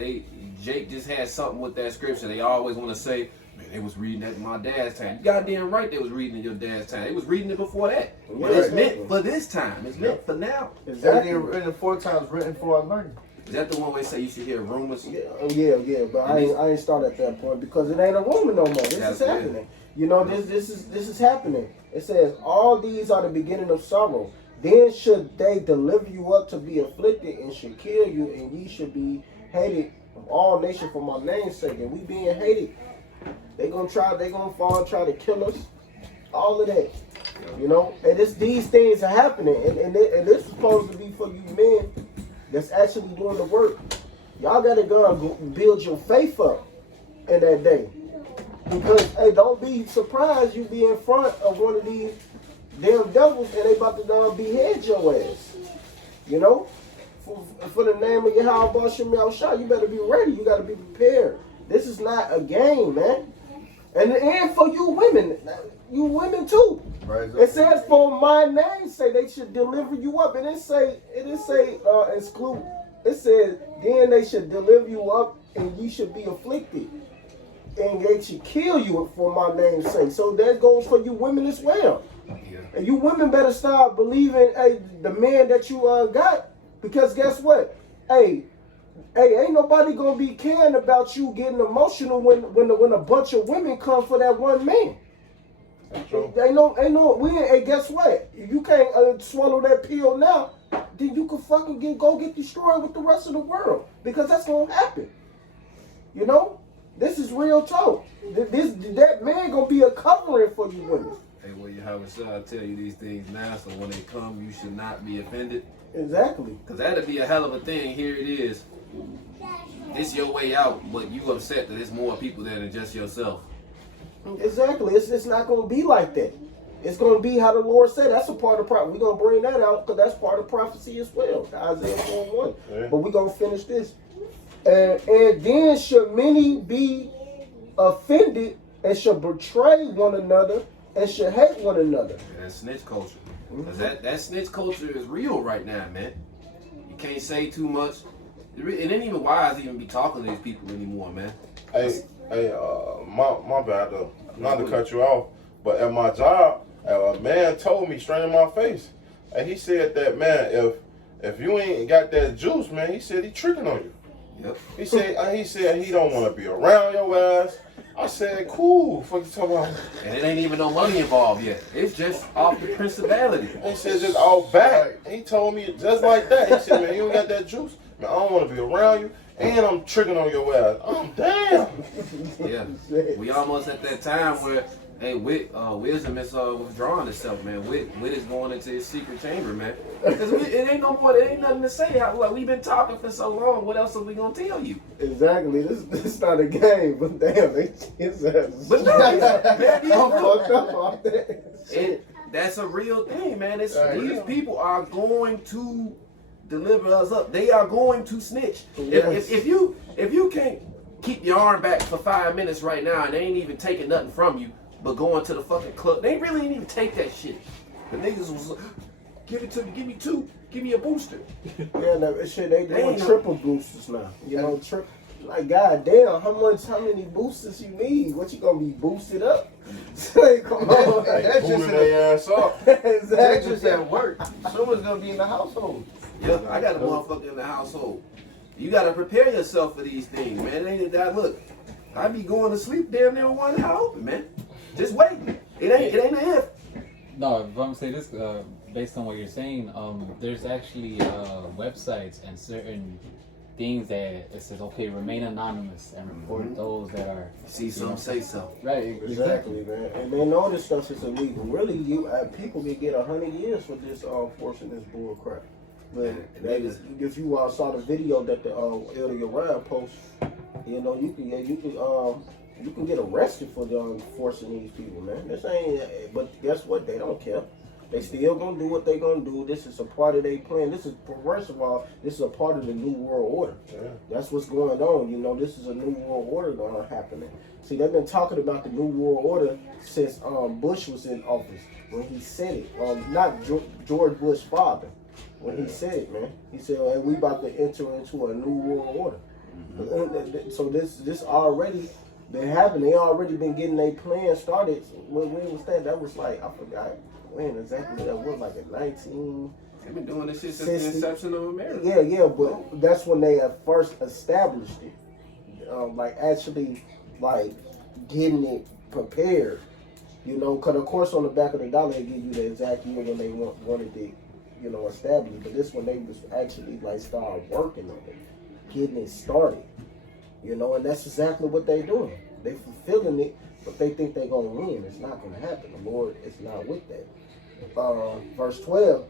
Jake just had something with that scripture. They always want to say, man, they was reading that in my dad's time. You goddamn right they was reading in your dad's time. They was reading it before that. But it's meant for this time. It's meant for now. Exactly. Everything written 4 times written for our learning. Is that the one where they say you should hear rumors? Yeah, but I ain't start at that point because it ain't a rumor no more. This is happening. You know, this is happening. It says all these are the beginning of sorrow. Then should they deliver you up to be afflicted and should kill you, and ye should be hated of all nations for my name's sake. And we being hated. They gonna fall and try to kill us. All of that. You know? And these things are happening. And this is supposed to be for you men that's actually doing the work. Y'all gotta go and build your faith up in that day. Because, hey, don't be surprised you be in front of one of these damn devils and they about to behead your ass. You know? For the name of Yahweh Shem Yahushua, you better be ready. You gotta be prepared. This is not a game, man. And for you women too. Right. It says for my name's sake they should deliver you up. It didn't say exclude. It says then they should deliver you up and you should be afflicted. And they should kill you for my name's sake. So that goes for you women as well. Yeah. And you women better start believing the man that you got. Because guess what? Hey, ain't nobody gonna be caring about you getting emotional when a bunch of women come for that one man. Hey, guess what? If you can't swallow that pill now, then you can fucking go get destroyed with the rest of the world. Because that's gonna happen. You know? This is real talk. That man gonna be a covering for you women. Hey, well, Yahweh Shai tell you these things now, so when they come, you should not be offended. Exactly. Because that'd be a hell of a thing. Here it is. It's your way out, but you upset that there's more people there than just yourself. Exactly. It's not going to be like that. It's going to be how the Lord said. That's a part of prophecy. We're going to bring that out because that's part of prophecy as well. Isaiah 4:1. Yeah. But we're going to finish this. And then should many be offended and should betray one another and should hate one another. And that's snitch culture. Because that snitch culture is real right now, man. You can't say too much. It ain't even wise to even be talking to these people anymore, man. Hey, my bad though. Not to cut you off, but at my job, a man told me straight in my face, and he said that, man, if you ain't got that juice, man, he said he tricking on you. Yep. He said he don't want to be around your ass. I said, cool. Fuck you talking about? And it ain't even no money involved yet. It's just off the principality. He said just all back. He told me just like that. He said, man, you ain't got that juice. Man, I don't want to be around you, and I'm tricking on your ass. Oh, damn. Yeah. We almost at that time where, hey, wisdom is withdrawing itself, man. Wit is going into his secret chamber, man. Because it ain't no more. It ain't nothing to say. Like, we've been talking for so long. What else are we gonna tell you? Exactly. This not a game, but damn, it's But no, man, I'm fucked up off that. that's a real thing, man. These people are going to deliver us up. They are going to snitch. Yes. If you can't keep your arm back for 5 minutes right now and they ain't even taking nothing from you, but going to the fucking club, they really ain't even take that shit. The niggas was give it to me, give me 2, give me a booster. Yeah, no, shit, they doing triple boosters now. You know, like goddamn, how many boosters you need? What you gonna be boosted up? Like, come on, That's just their ass up. That's exactly. just at work. Someone's gonna be in the household. Yeah, I got a motherfucker in the household. You gotta prepare yourself for these things, man. It ain't that. Look, I be going to sleep damn near one eye open, man. Just waiting. It ain't a if. No, if I'm saying this, based on what you're saying, there's actually websites and certain things that it says, okay, remain anonymous and report those that are. See some, say so. Right, Exactly, man. And they know this stuff is illegal. Really, people can get 100 years for this forcing this bull crap. But if you saw the video that the Elder Uriah post, you know, you can get arrested for forcing these people, man. This ain't. But guess what? They don't care. They still gonna do what they gonna do. This is a part of their plan. This is, first of all, this is a part of the New World Order. Yeah. That's what's going on. You know, this is a New World Order happening. See, they've been talking about the New World Order since Bush was in office. When he said it, not George Bush's father. When he said it, man, he said, "Hey, we about to enter into a New World Order." So this already been happening. They already been getting their plan started. When was that? That was like, I forgot when exactly that was, like in 19. They've been doing this shit since the inception of America. Yeah, but that's when they had first established it. Like actually, like getting it prepared. You know, because of course on the back of the dollar they give you the exact year when they wanted it, you know, established. But this one they was actually like started working on it, getting it started. You know, and that's exactly what they doing. They fulfilling it, but they think they gonna win. It's not gonna happen. The Lord is not with that. Verse 12.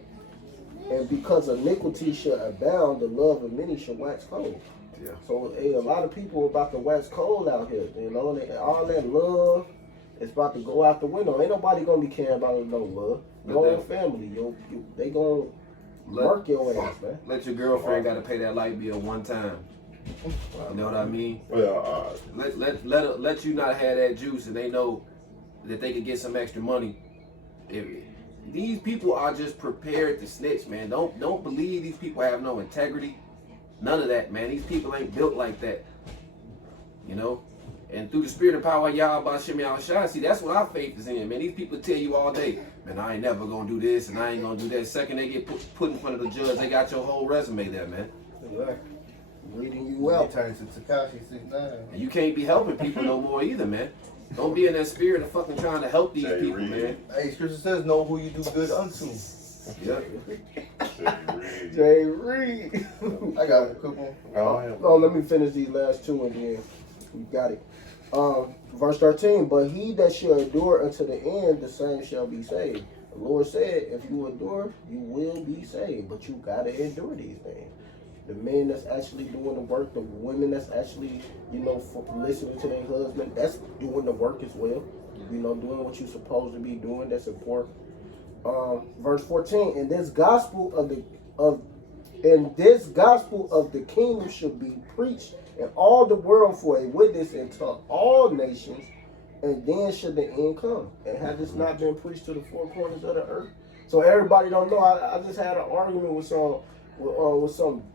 And because iniquity shall abound, the love of many shall wax cold. Yeah. So a lot of people about to wax cold out here. You know, all that love is about to go out the window. Ain't nobody gonna be caring about no love. Your own family, they gonna work your ass, man. Let your girlfriend gotta pay that light bill one time. You know what I mean? Well, Let you not have that juice, and they know that they could get some extra money. These people are just prepared to snitch, man. Don't believe these people have no integrity. None of that, man. These people ain't built like that. You know? And through the spirit and power of Yahweh Shem Yahushua, see, that's what our faith is in, man. These people tell you all day, man, I ain't never gonna do this and I ain't gonna do that. Second they get put in front of the judge, they got your whole resume there, man. Exactly. Reading you out. Turn to Takashi 69. And you can't be helping people no more either, man. Don't be in that spirit of fucking trying to help these people, man. Hey, Scripture says, know who you do good unto. Yeah. Jay Reed. I got a quick one. Oh, let me finish these last two and then you got it. Verse 13, but he that shall endure unto the end, the same shall be saved. The Lord said, if you endure, you will be saved. But you gotta endure these things. The men that's actually doing the work, the women that's actually, you know, listening to their husband, that's doing the work as well. You know, doing what you're supposed to be doing, that's important. Verse 14, and this gospel of the kingdom should be preached in all the world for a witness unto all nations, and then should the end come. And had this not been preached to the four corners of the earth? So everybody don't know. I just had an argument with some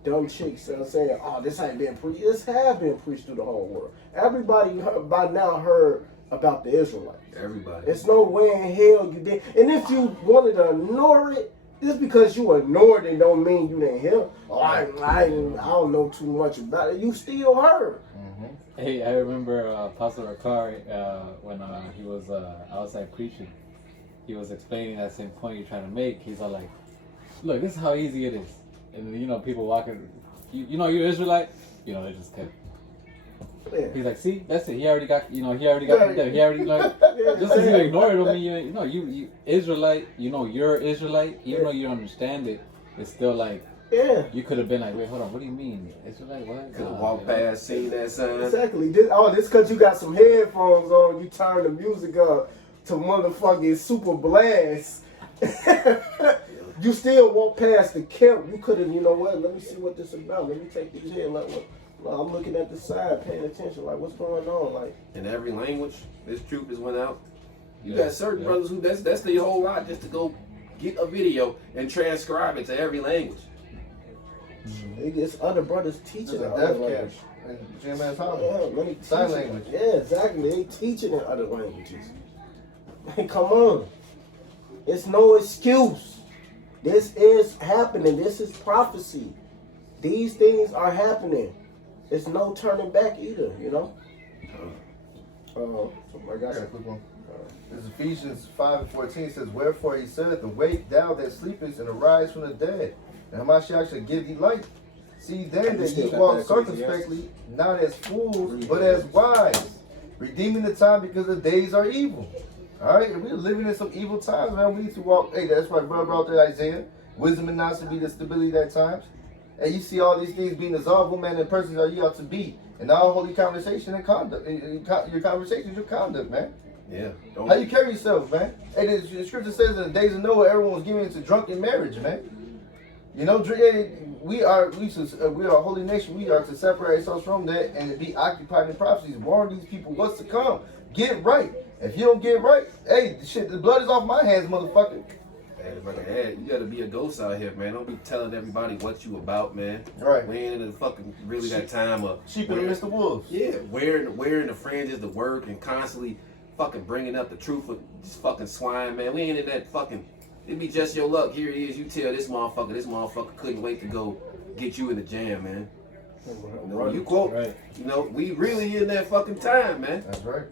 dumb chicks saying, oh, this ain't been preached. This has been preached to the whole world. Everybody by now heard about the Israelites. Everybody. There's no way in hell you did. And if you wanted to ignore it, just because you ignored it don't mean you didn't hear. Oh, I don't know too much about it. You still heard. Mm-hmm. Hey, I remember Apostle Ricard when he was outside preaching. He was explaining that same point you're trying to make. He's all like, look, this is how easy it is. And you know, people walking, you know, you're Israelite, you know, they just kept. Yeah. He's like, see, that's it. He already got like, just as you ignore it, I mean, you Israelite, you know, you're Israelite, even though you don't understand it, it's still like, yeah. You could have been like, wait, hold on, what do you mean, Israelite? What? Could have walked past, seen that sign. Exactly. This because you got some headphones on. You turn the music up to motherfucking super blast. You still walk past the camp. You could have, you know what? Let me see what this is about. Let me take these here. I'm looking at the side, paying attention. Like, what's going on? Like, In every language, this troop has went out. You got certain brothers who that's their whole lot just to go get a video and transcribe it to every language. it's other brothers teaching in There's a other death languages. camp in GMS Hall. Yeah, let me Sign teach it. language. Yeah, exactly. They teaching in other languages. Hey, come on. It's no excuse. This is happening. This is prophecy. These things are happening. It's no turning back either, you know? So I got I got a some. quick one. This is Ephesians 5:14 says, wherefore he saith, awake thou that sleepest, and arise from the dead, and Hamashiach shall give thee light. See then that ye walk circumspectly, not as fools, but as wise, redeeming the time because the days are evil. Alright, if we're living in some evil times, man, we need to walk. Hey, that's right, brother brought that Isaiah. Wisdom and knowledge to be the stability at times. And you see all these things being dissolved, what man and persons are ye ought to be. And all holy conversation and conduct. Your conversation is your conduct, man. Yeah. How you carry yourself, man? Hey, the scripture says in the days of Noah, everyone was given into drunken marriage, man. You know, we are a holy nation. We are to separate ourselves from that and to be occupied in prophecies. Warn these people what's to come. Get right. If you don't get right, hey, shit, the blood is off my hands, motherfucker. Hey, brother, hey, you gotta be a ghost out here, man. Don't be telling everybody what you about, man. Right. We ain't in the fucking really that time of Sheep in the midst of wolves. Yeah, wearing the fringes to work and constantly fucking bringing up the truth with this fucking swine, man. We ain't in that fucking. It be just your luck. Here it is. You tell this motherfucker couldn't wait to go get you in the jam, man. You know, you quote, you know, we really in that fucking time, man. That's right.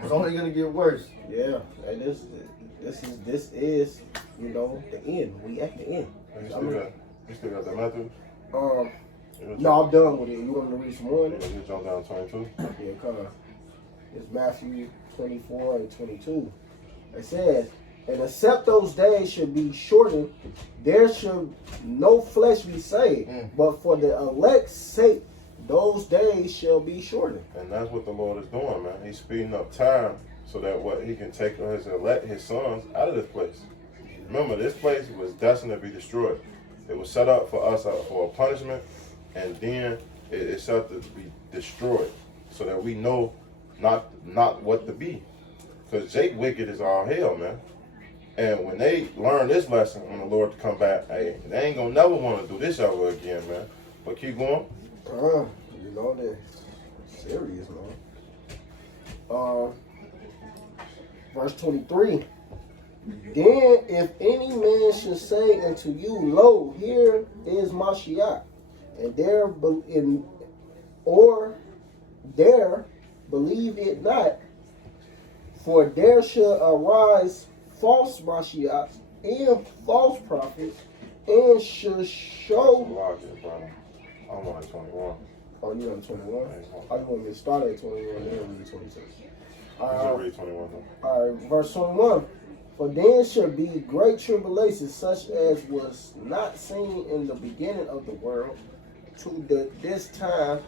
It's only gonna get worse. Yeah, and this is, you know, the end. We at the end. You still got that method? No, I'm done with it. You want me to read some more? You jump down 22? Yeah, come on. It's Matthew 24 and 22. It says, and except those days should be shortened, there should no flesh be saved. But for the elect's sake, those days shall be shortened. And that's what the Lord is doing, man. He's speeding up time so that what he can take his sons out of this place. Remember, this place was destined to be destroyed. It was set up for us for a punishment, and then it's set up to be destroyed so that we know not what to be. Because Jake wicked is all hell, man. And when they learn this lesson, when the Lord to come back, hey, they ain't gonna never want to do this ever again, man. But keep going. You know that serious, man. Verse 23. Then if any man should say unto you, lo, here is Mashiach, and there believe it not, for there shall arise false Mashiachs and false prophets, and shall show. I'm on 21. Oh, you on 21? I want me to start at 21 and then read 22. Read 21. All right, verse 21. For then shall be great tribulation, such as was not seen in the beginning of the world, to this time,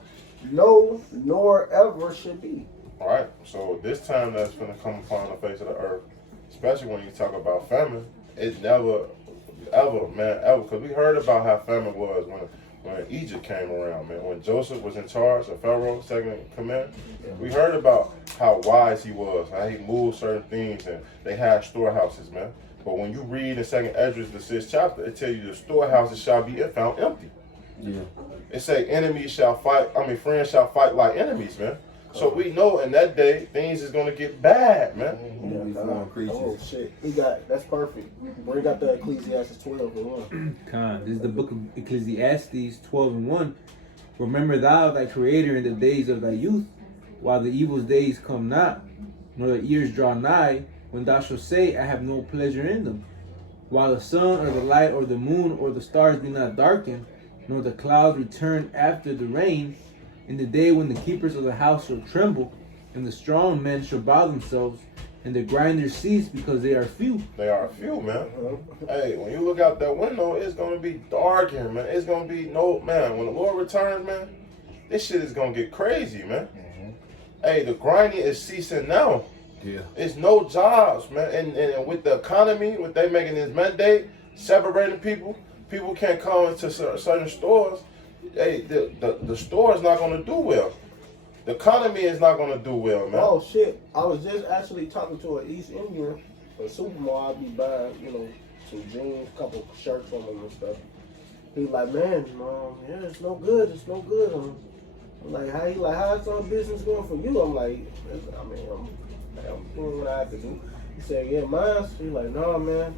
no, nor ever should be. All right, so this time that's going to come upon the face of the earth, especially when you talk about famine, it never, ever, man, ever, because we heard about how famine was when Egypt came around, man. When Joseph was in charge of Pharaoh, second in command, we heard about how wise he was, how he moved certain things, and they had storehouses, man. But when you read in 2nd Esdras, the 6th chapter, it tells you the storehouses shall be found empty. Yeah. It say friends shall fight like enemies, man. So we know in that day, things is going to get bad, man. Oh, shit. That's perfect. Bring out the Ecclesiastes 12 and 1. Con, this is the book of Ecclesiastes 12 and 1. Remember thou thy creator in the days of thy youth, while the evil days come not, nor the years draw nigh, when thou shalt say, I have no pleasure in them. While the sun or the light or the moon or the stars be not darkened, nor the clouds return after the rain, in the day when the keepers of the house shall tremble, and the strong men shall bow themselves, and the grinders cease because they are few. They are few, man. Hey, when you look out that window, it's going to be dark here, man. It's going to be man, when the Lord returns, man, this shit is going to get crazy, man. Hey, the grinding is ceasing now. Yeah. It's no jobs, man. And with the economy, what they making this mandate, separating people can't come into certain stores. Hey, the store is not going to do well. The economy is not going to do well, man. Oh, shit. I was just actually talking to an East Indian, a supermall. I'd be buying, some jeans, a couple shirts from him and stuff. He like, man, yeah, it's no good. It's no good. I'm like, how's our business going for you? I'm like, I'm doing what I have to do. He said, yeah, mine's. He's like, no, man,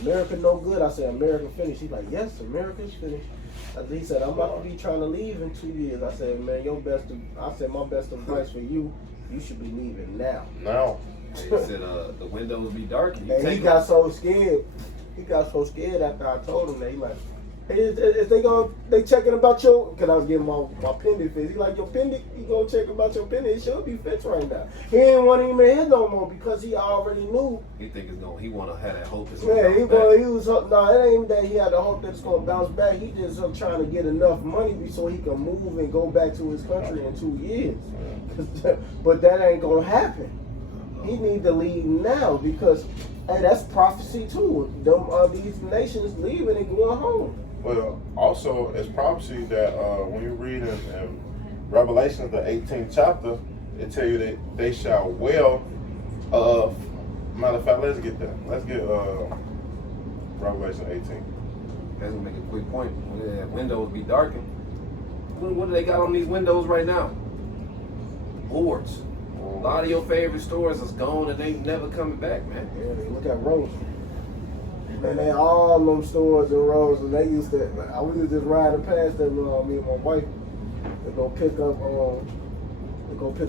America no good. I said, America finished. He's like, yes, America's finished. He said, I'm about to be trying to leave in 2 years. I said, man, my best advice for you, you should be leaving now. Now. They said the windows be dark. And you And he take got so scared. He got so scared after I told him that. He like, hey, is they checking about your? Cause I was getting my pendant fixed. He like, your pendant? You gonna check about your pendant? It should be fixed right now. He ain't want him in here no more because he already knew. He think it's gonna. He wanna have that hope. It's Yeah, gonna bounce back. he was. No, it ain't that he had the hope that it's gonna bounce back. He just trying to get enough money so he can move and go back to his country in 2 years. But that ain't gonna happen. He need to leave now because, hey, that's prophecy too. Them these nations leaving and going home. Well, also, it's prophecy that when you read in Revelation, the 18th chapter, it tell you that they shall well. Matter of fact, let's get that. Let's get Revelation 18. That's gonna make a quick point. When the windows be darkened, what do they got on these windows right now? Boards. A lot of your favorite stores is gone and they never coming back, man. Yeah, look at Rose. Man, they all them stores in Rose, and they used to. I was just riding past them. Me and my wife. They go pick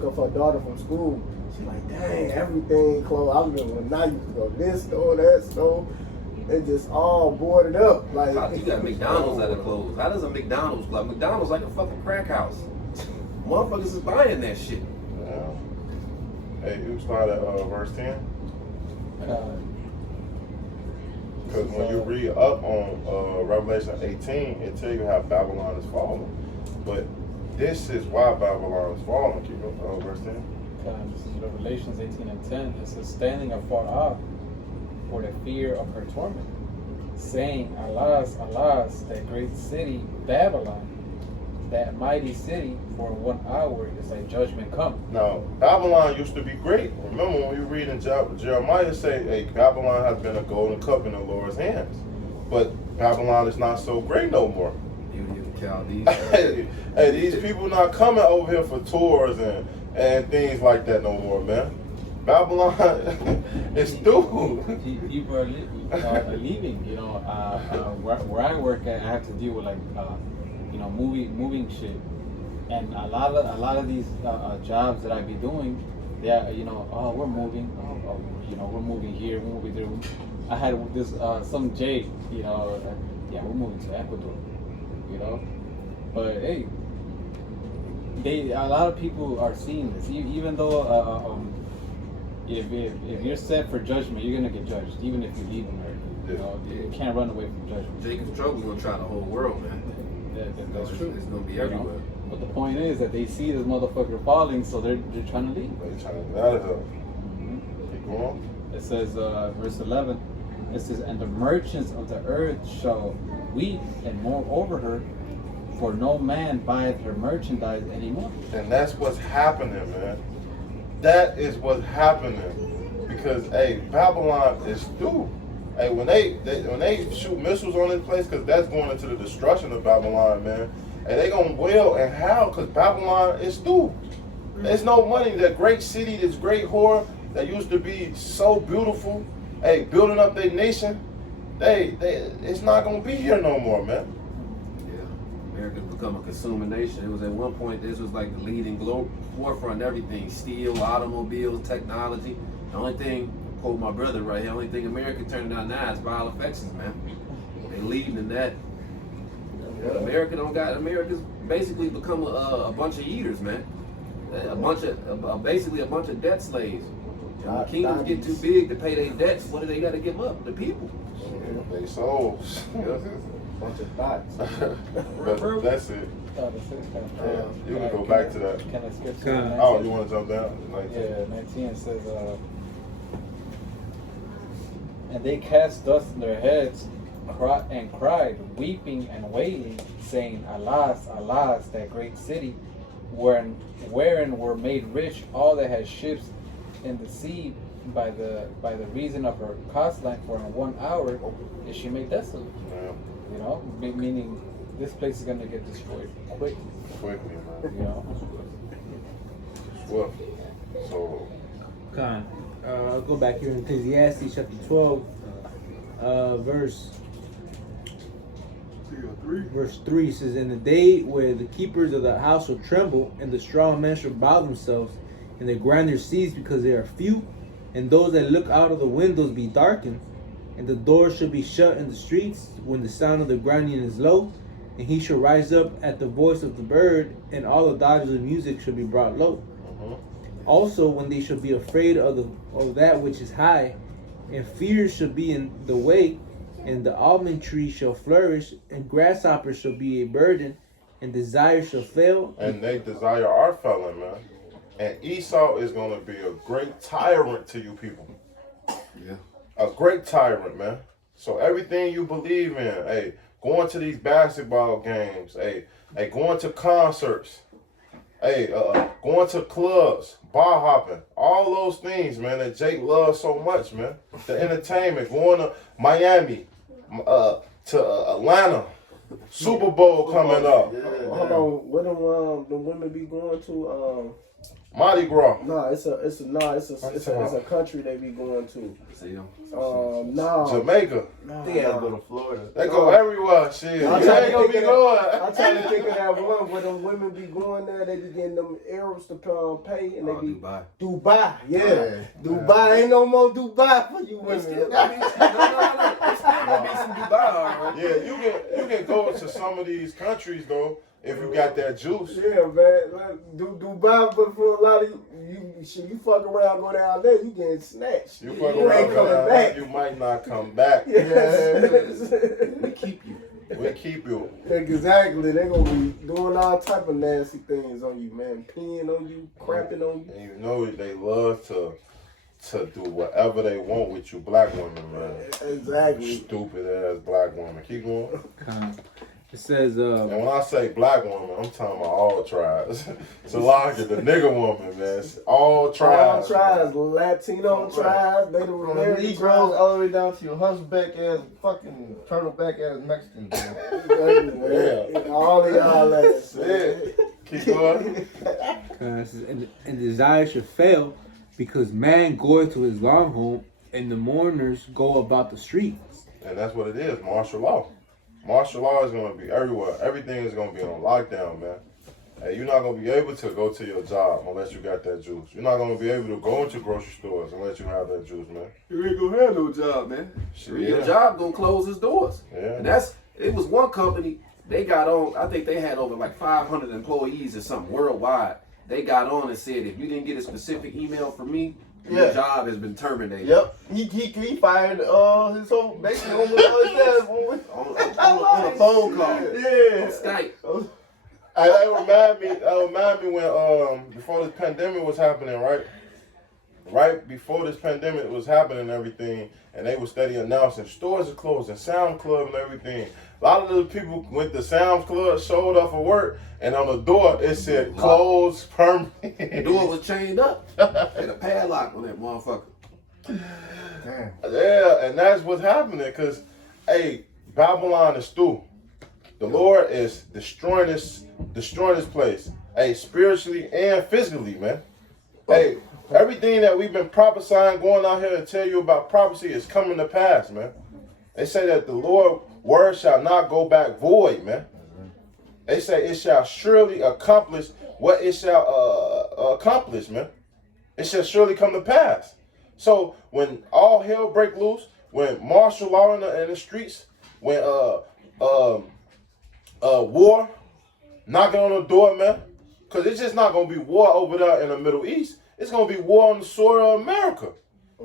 up her daughter from school. She like, dang, everything closed. I remember when I used to go this store, that store. They just all boarded up. Like You got McDonald's that are closed. How does a McDonald's close? McDonald's like a fucking crack house. Motherfuckers is buying that shit. Yeah. Hey, you start at verse 10. Because when you read up on Revelation 18, it tell you how Babylon is falling. But this is why Babylon is falling. Keep up, verse 10. This is Revelations 18 and 10. It says, standing afar off for the fear of her torment, saying, Alas, alas, that great city Babylon, that mighty city, for 1 hour is thy judgment come. Now, Babylon used to be great. Remember when you read in Jeremiah, say, hey, Babylon has been a golden cup in the Lord's hands. But Babylon is not so great no more. Beauty of the Chaldees. Hey, these people not coming over here for tours and things like that no more, man. Babylon is through. People are leaving. You know, where I work at, I have to deal with like, moving shit, and a lot of these jobs that I be doing, yeah, we're moving, we're moving here, we're moving there. I had this some J, yeah, we're moving to Ecuador, but hey, a lot of people are seeing this, even though if you're set for judgment, you're gonna get judged, even if you leave America. You can't run away from judgment. Jacob's trouble gonna try the whole world, man. That's true. It's gonna be everywhere. But the point is that they see this motherfucker falling, so they're trying to leave. They're trying to get out of here. Keep going. It says, verse 11, it says, and the merchants of the earth shall weep and mourn over her, for no man buyeth her merchandise anymore. And that's what's happening, man. That is what's happening. Because, hey, Babylon is through. Hey, when they shoot missiles on this place, because that's going into the destruction of Babylon, man. And they gonna wail and howl because Babylon is through. There's no money. That great city, this great whore that used to be so beautiful, hey, building up their nation, it's not gonna be here no more, man. Yeah, America's become a consuming nation. It was at one point, this was like the leading forefront of everything: steel, automobiles, technology. The only thing, quote my brother right here, the only thing America turned down now is viral affections, man. They leading in that. But America's basically become a bunch of eaters, man. Basically a bunch of debt slaves. When the kingdoms get too big to pay their debts, what do they got to give up? The people. They souls. bunch of thoughts. But that's it. You can go back to that. Can I skip to 19? Oh, you want to jump down? 19. Yeah, 19 says, and they cast dust in their heads and cried, weeping and wailing, saying, Alas, alas, that great city, wherein were made rich all that had ships in the sea by the reason of her coastline, for in 1 hour is she made desolate. Yeah. You know, meaning this place is gonna get destroyed quickly. Quickly, man. You know. Well, so. Con. I'll go back here in Ecclesiastes chapter 12, verse 3 says, in the day where the keepers of the house shall tremble, and the strong men shall bow themselves, and the grinders cease because they are few, and those that look out of the windows be darkened, and the doors shall be shut in the streets when the sound of the grinding is low, and he shall rise up at the voice of the bird, and all the daughters of music shall be brought low. Also, when they shall be afraid of that which is high, and fear shall be in the way, and the almond tree shall flourish, and grasshoppers shall be a burden, and desire shall fail. And they desire are failing, man. And Esau is going to be a great tyrant to you people. Yeah. A great tyrant, man. So everything you believe in, hey, going to these basketball games, hey, going to concerts, hey, going to clubs, bar hopping, all those things, man, that Jake loves so much, man. The entertainment, going to Miami, to Atlanta, Super Bowl coming up. Hold on, where the women be going to? Mardi Gras. Nah, it's a country they be going to. Jamaica. They gotta go to Florida. They go everywhere, shit. I'm You ain't gonna be going. I'm trying to think of that one where them women be going there. They be getting them Arabs to pay, and they be Dubai. Yeah. Dubai ain't no more Dubai for you women. Still gonna be some Dubai, all right. Yeah, you can go to some of these countries though if you got that juice. Yeah, man. Dubai, but for a lot of you fuck around, go down there, you getting snatched. You fuck You around, ain't coming back. you might not come back. Yes. We keep you. We keep you. Exactly. They gonna be doing all type of nasty things on you, man. Peeing on you, crapping on you. And you know they love to do whatever they want with you black women, man. Exactly. Stupid ass black women. Keep going. It says, And when I say black woman, I'm talking about all tribes. So like the nigga woman, man. It's all tribes. All tribes, Latino tribes, Native From the American Negroes tribes. all the way down to your hunchback ass, fucking turtleback ass Mexicans. Yeah. All of y'all ass. Yeah. Keep going. and desire shall fail, because man goeth to his long home, and the mourners go about the streets. And that's what it is, martial law. Martial law is going to be everywhere. Everything is going to be on lockdown, man. Hey, you're not going to be able to go to your job unless you got that juice. You're not going to be able to go into grocery stores unless you have that juice, man. You ain't gonna have no job, man. Your job gonna close its doors. Yeah. And it was one company, they got on, I think they had over like 500 employees or something worldwide. They got on and said, if you didn't get a specific email from me, your job has been terminated. Yep. He fired his whole basically on a phone call. On Skype. That remind me when before this pandemic was happening, right? Right before this pandemic was happening and everything, and they were steady announcing stores are closing, Sound Club and everything. A lot of those people went to Sound Club, showed up for work, and on the door it said closed permanent. The door was chained up. Had a padlock on that motherfucker. Damn. Yeah, and that's what's happening, because, hey, Babylon is through. The Lord is destroying this place. Hey, spiritually and physically, man. Hey, everything that we've been prophesying, going out here and tell you about prophecy is coming to pass, man. They say that the Lord's word shall not go back void, man. They say it shall surely accomplish what it shall accomplish, man. It shall surely come to pass. So when all hell break loose, when martial law in the streets, when war knocking on the door, man, because it's just not gonna be war over there in the Middle East. It's gonna be war on the soil of America.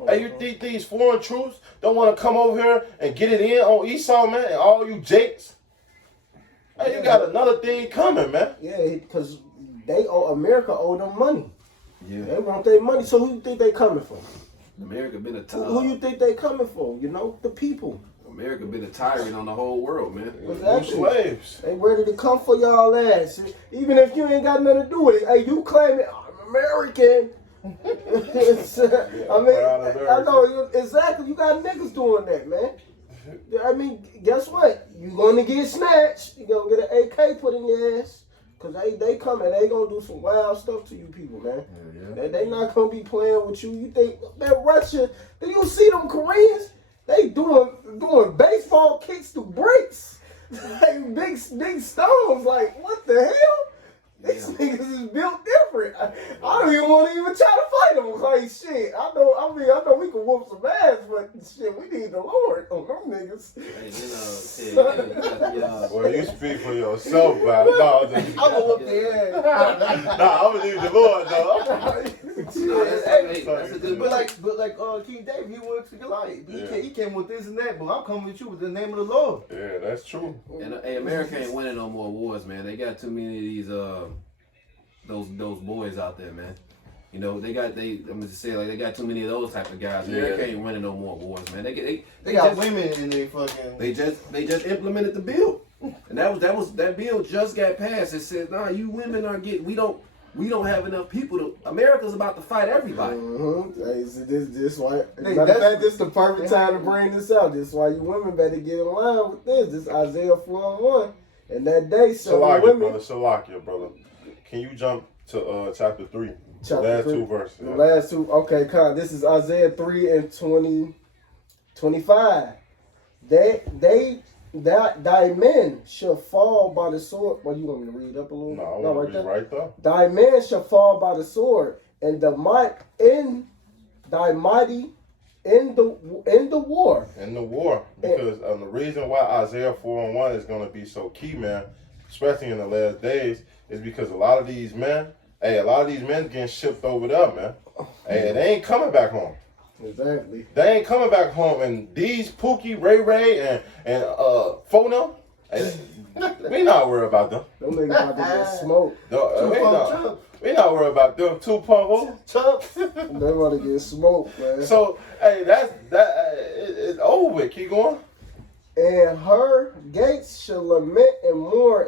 Hey, you think these foreign troops don't want to come over here and get it in on Esau, man, and all you jakes? Hey, you got another thing coming, man. Yeah, because America owe them money. Yeah. They want their money. So who you think they coming for? America been a Who you think they coming for? You know, the people. America been a tyrant on the whole world, man. Exactly. Slaves. They ready to come for y'all ass. Even if you ain't got nothing to do with it. Hey, you claiming I'm American. I know exactly. You got niggas doing that, man. I mean, guess what? You gonna get snatched. You gonna get an AK put in your ass. Cause they coming. They gonna do some wild stuff to you people, man. Yeah. They not gonna be playing with you. You think that Russia? Do you see them Koreans? They doing baseball kicks through bricks. Like big stones. Like what the hell? These niggas is built different. different. I don't even want to even try to fight them. Like shit, I know we can whoop some ass, but shit, we need the Lord on them niggas. Well, you speak for yourself, man. No, I'm gonna whoop their ass. nah, I'm gonna need the Lord, though. That's a good But like King David, he went to Goliath. He came with this and that, but I'm coming with you with the name of the Lord. Yeah, that's true. And America ain't winning no more wars, man. They got too many of these those boys out there, man. You know, I'm just saying, like, they got too many of those type of guys. America ain't winning no more wars, man. They got women in their fucking. They just implemented the bill, and that bill just got passed. It says, nah, you women are getting. We don't have enough people to. America's about to fight everybody. Hey, so this why. Matter of fact, this is the perfect time to bring this out. This is why you women better get in line with this. This is Isaiah 4:1. And that day, Shalakia, brother. Can you jump to chapter 3? Last 2 verses. The last 2. Okay, Con. This is Isaiah 3 and 25. Thy men shall fall by the sword. Well, you want me to read up a little? No, I want to read right there. Thy men shall fall by the sword, and thy mighty in the war. In the war, because the reason why Isaiah 4:1 is going to be so key, man, especially in the last days, is because a lot of these men getting shipped over there, man. Hey, they ain't coming back home. Exactly. They ain't coming back home, and these Pookie, Ray, and Fono, we not worried about them. Them niggas about to get smoked. We not worried about them. 2.0 Chuck. They about to get smoked, man. So, hey, it's over with. Keep going. And her gates shall lament and mourn,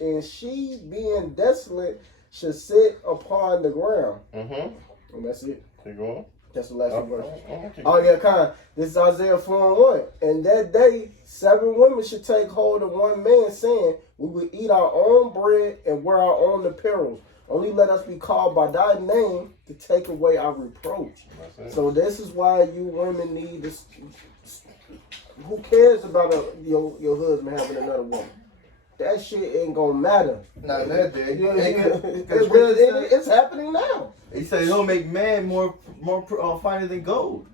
and she being desolate shall sit upon the ground. Mm-hmm. And that's it. Keep going. That's the last verse. Okay. Oh yeah, Con. This is Isaiah 4:1. And that day 7 women should take hold of one man, saying, we will eat our own bread and wear our own apparel. Only let us be called by thy name to take away our reproach. So this is why you women need this. Who cares about your husband having another woman? That shit ain't gonna matter. Not that day. It's happening now. He said he'll make man more finer than gold.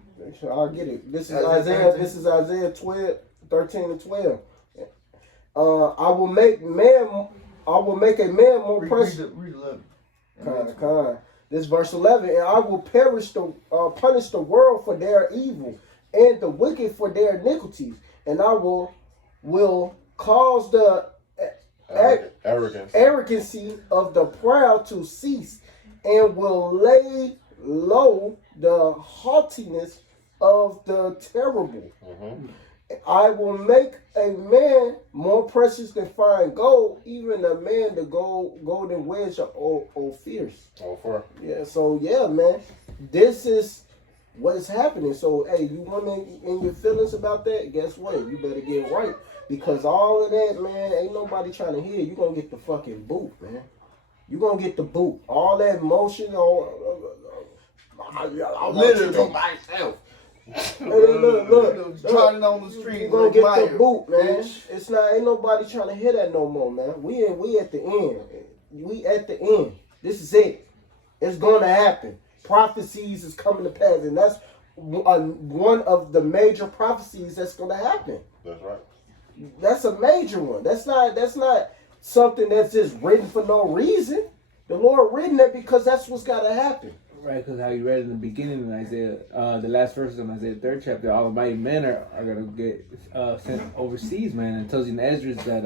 I'll get it. This is Isaiah. This is Isaiah 13 and 12. I will make a man more precious. Read 11. Con. This verse 11. And I will punish the world for their evil, and the wicked for their iniquities, and I will cause the arrogancy of the proud to cease, and will lay low the haughtiness of the terrible. Mm-hmm. I will make a man more precious than fine gold, even a man the golden wedge of fierce. Yeah, so yeah, man, this is what is happening. So hey, you women in your feelings about that, guess what? You better get right. Because all of that, man, ain't nobody trying to hear. You gonna get the fucking boot, man. You gonna get the boot. All that motion, literally myself. Look, trotting on the street. You gonna get the boot, man. It's not. Ain't nobody trying to hear that no more, man. We at the end. We at the end. This is it. It's gonna happen. Prophecies is coming to pass, and that's one of the major prophecies that's gonna happen. That's right. That's a major one. That's not something that's just written for no reason. The Lord written it because that's what's got to happen. Right, because how you read in the beginning of Isaiah, the last verses of Isaiah 3rd chapter, all the mighty men are going to get sent overseas, man. And it tells you in Esdras that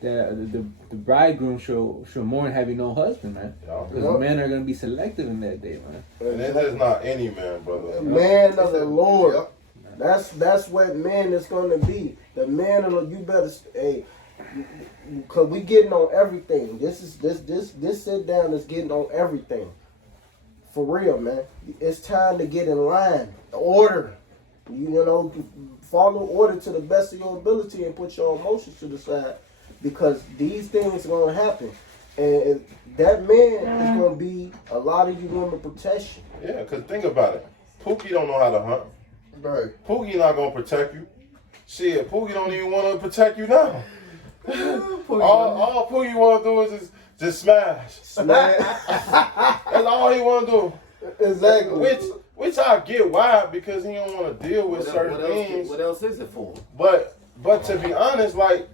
the bridegroom shall mourn having no husband, man. Because the men are going to be selected in that day, man. And it is not any man, brother. Man of the Lord. Yep. That's what man is going to be. The man of the, you better, hey, because we getting on everything. This sit down is getting on everything. For real, man. It's time to get in line. Order. You know, follow order to the best of your ability and put your emotions to the side. Because these things are going to happen. And that man is going to be a lot of you women protection. Yeah, because think about it. Pookie don't know how to hunt. Right. Pookie not going to protect you. Shit, Pookie don't even want to protect you now. all Pookie want to do is just smash. Smash. That's all he want to do. Exactly. Which I get why, because he don't want to deal with certain things. What else is it for? But to be honest, like,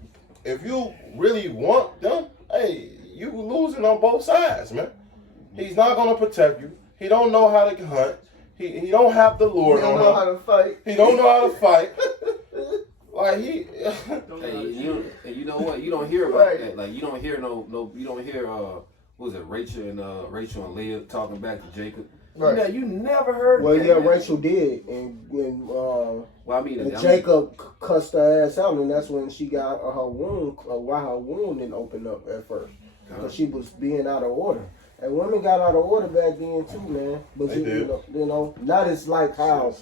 if you really want them, hey, you losing on both sides, man. He's not gonna protect you. He don't know how to hunt. He don't have the Lord on him. He don't know how to fight. He don't know how to fight. Like he. Hey, you know what? You don't hear about that. Like you don't hear no. You don't hear what was it? Rachel and Leah talking back to Jacob. Right. You never heard. Well, that, yeah, man. Rachel did, and when Well, I mean, and Jacob cussed her ass out, and that's when she got her wound. Why her wound didn't open up at first, because she was being out of order. And women got out of order back then too, man. But you know, not as like how,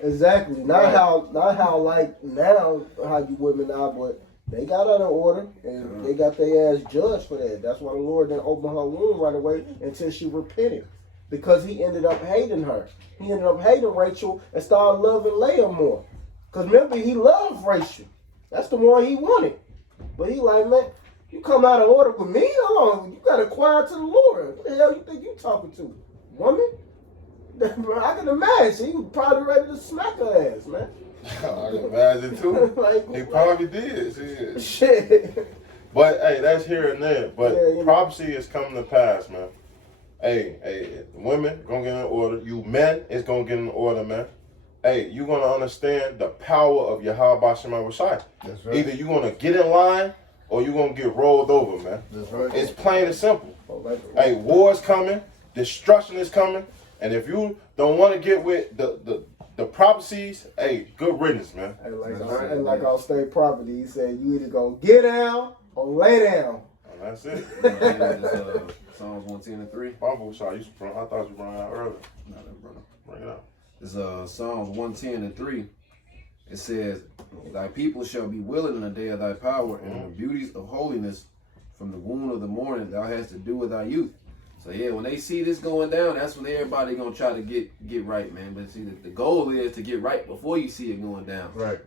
exactly, not how like now how you women are, but they got out of order and they got their ass judged for that. That's why the Lord didn't open her womb right away until she repented, because he ended up hating her. He ended up hating Rachel and started loving Leah more. Cause remember, he loved Rachel. That's the one he wanted. But he like, man, you come out of order with me? Hold on, you got to inquire to the Lord. What the hell you think you talking to? Woman? I can imagine. He was probably ready to smack her ass, man. I can imagine too. Like, he probably did. Shit. But hey, that's here and there. But prophecy is coming to pass, man. Hey, women gonna get in order. You men is gonna get in order, man. Hey, you gonna understand the power of Yahweh Shema Shai. That's right. Either you gonna get in line or you gonna get rolled over, man. That's right. It's plain and simple. Hey, war is coming, destruction is coming, and if you don't want to get with the prophecies, hey, good riddance, man. And like our state property, he said you either gonna get down or lay down. And that's it. Psalms 110:3. Bible shot. I thought you brought it out earlier. No, brother. Bring it out. It's Psalms 110:3. It says, "Thy people shall be willing in the day of thy power, and in the beauties of holiness, from the womb of the morning thou hast to do with thy youth." So yeah, when they see this going down, that's when everybody gonna try to get right, man. But see, the goal is to get right before you see it going down. Right.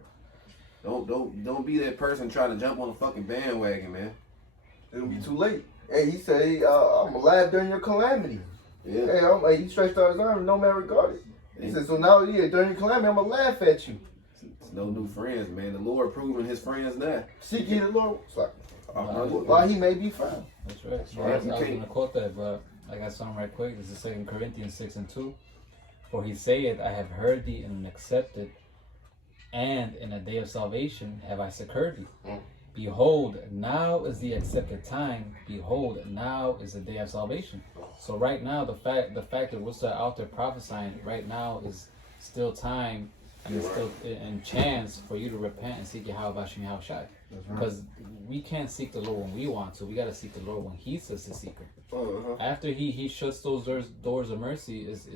Don't be that person trying to jump on the fucking bandwagon, man. It'll be too late. Hey, he said, hey, I'm alive during your calamity. Yeah. Hey, he stretched out his arm, no man regarded. He said, so now, during your calamity, I'm going to laugh at you. It's no new friends, man. The Lord proving his friends now. Seek ye the Lord. It's like, Uh-huh. why he may be found. That's right. I was going to quote that, but I got something right quick. This is 2 Corinthians 6:2. For he saith, I have heard thee and accepted, and in a day of salvation have I succored thee. Behold, now is the accepted time. Behold, now is the day of salvation. So right now, the fact that we're still out there prophesying, right now is still time and it's still a chance for you to repent and seek Yahweh Shem Yahweh Shai. Because we can't seek the Lord when we want to. We got to seek the Lord when He says to seek Him. After He shuts those doors of mercy, is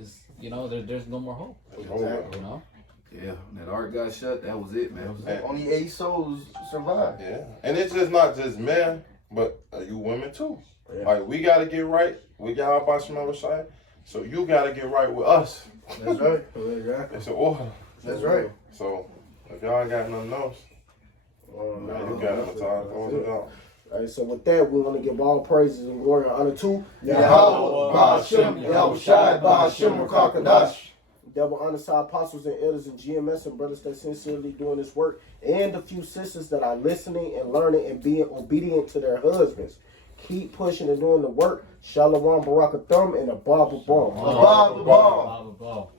there's no more hope. Exactly. You know. Yeah, that ark got shut. That was it, man. Only 8 souls survived. Yeah, and it's just not just men, but you women too. Yeah. Like we gotta get right with Yahweh Shem Shai, so you gotta get right with us. That's right. It's an order. That's right. So if y'all ain't got nothing else, man, you got it. Throwing it out. Alright, so with that, we want to give all praises and glory and honor to Yahweh, Ba'ashem, Yahweh Shai, Ba'ashem, Rakakadash. Double honor to our apostles and elders and GMS and brothers that sincerely doing this work, and the few sisters that are listening and learning and being obedient to their husbands. Keep pushing and doing the work. Shalom, Barakathum, and a Baba Ball. Baba Ball.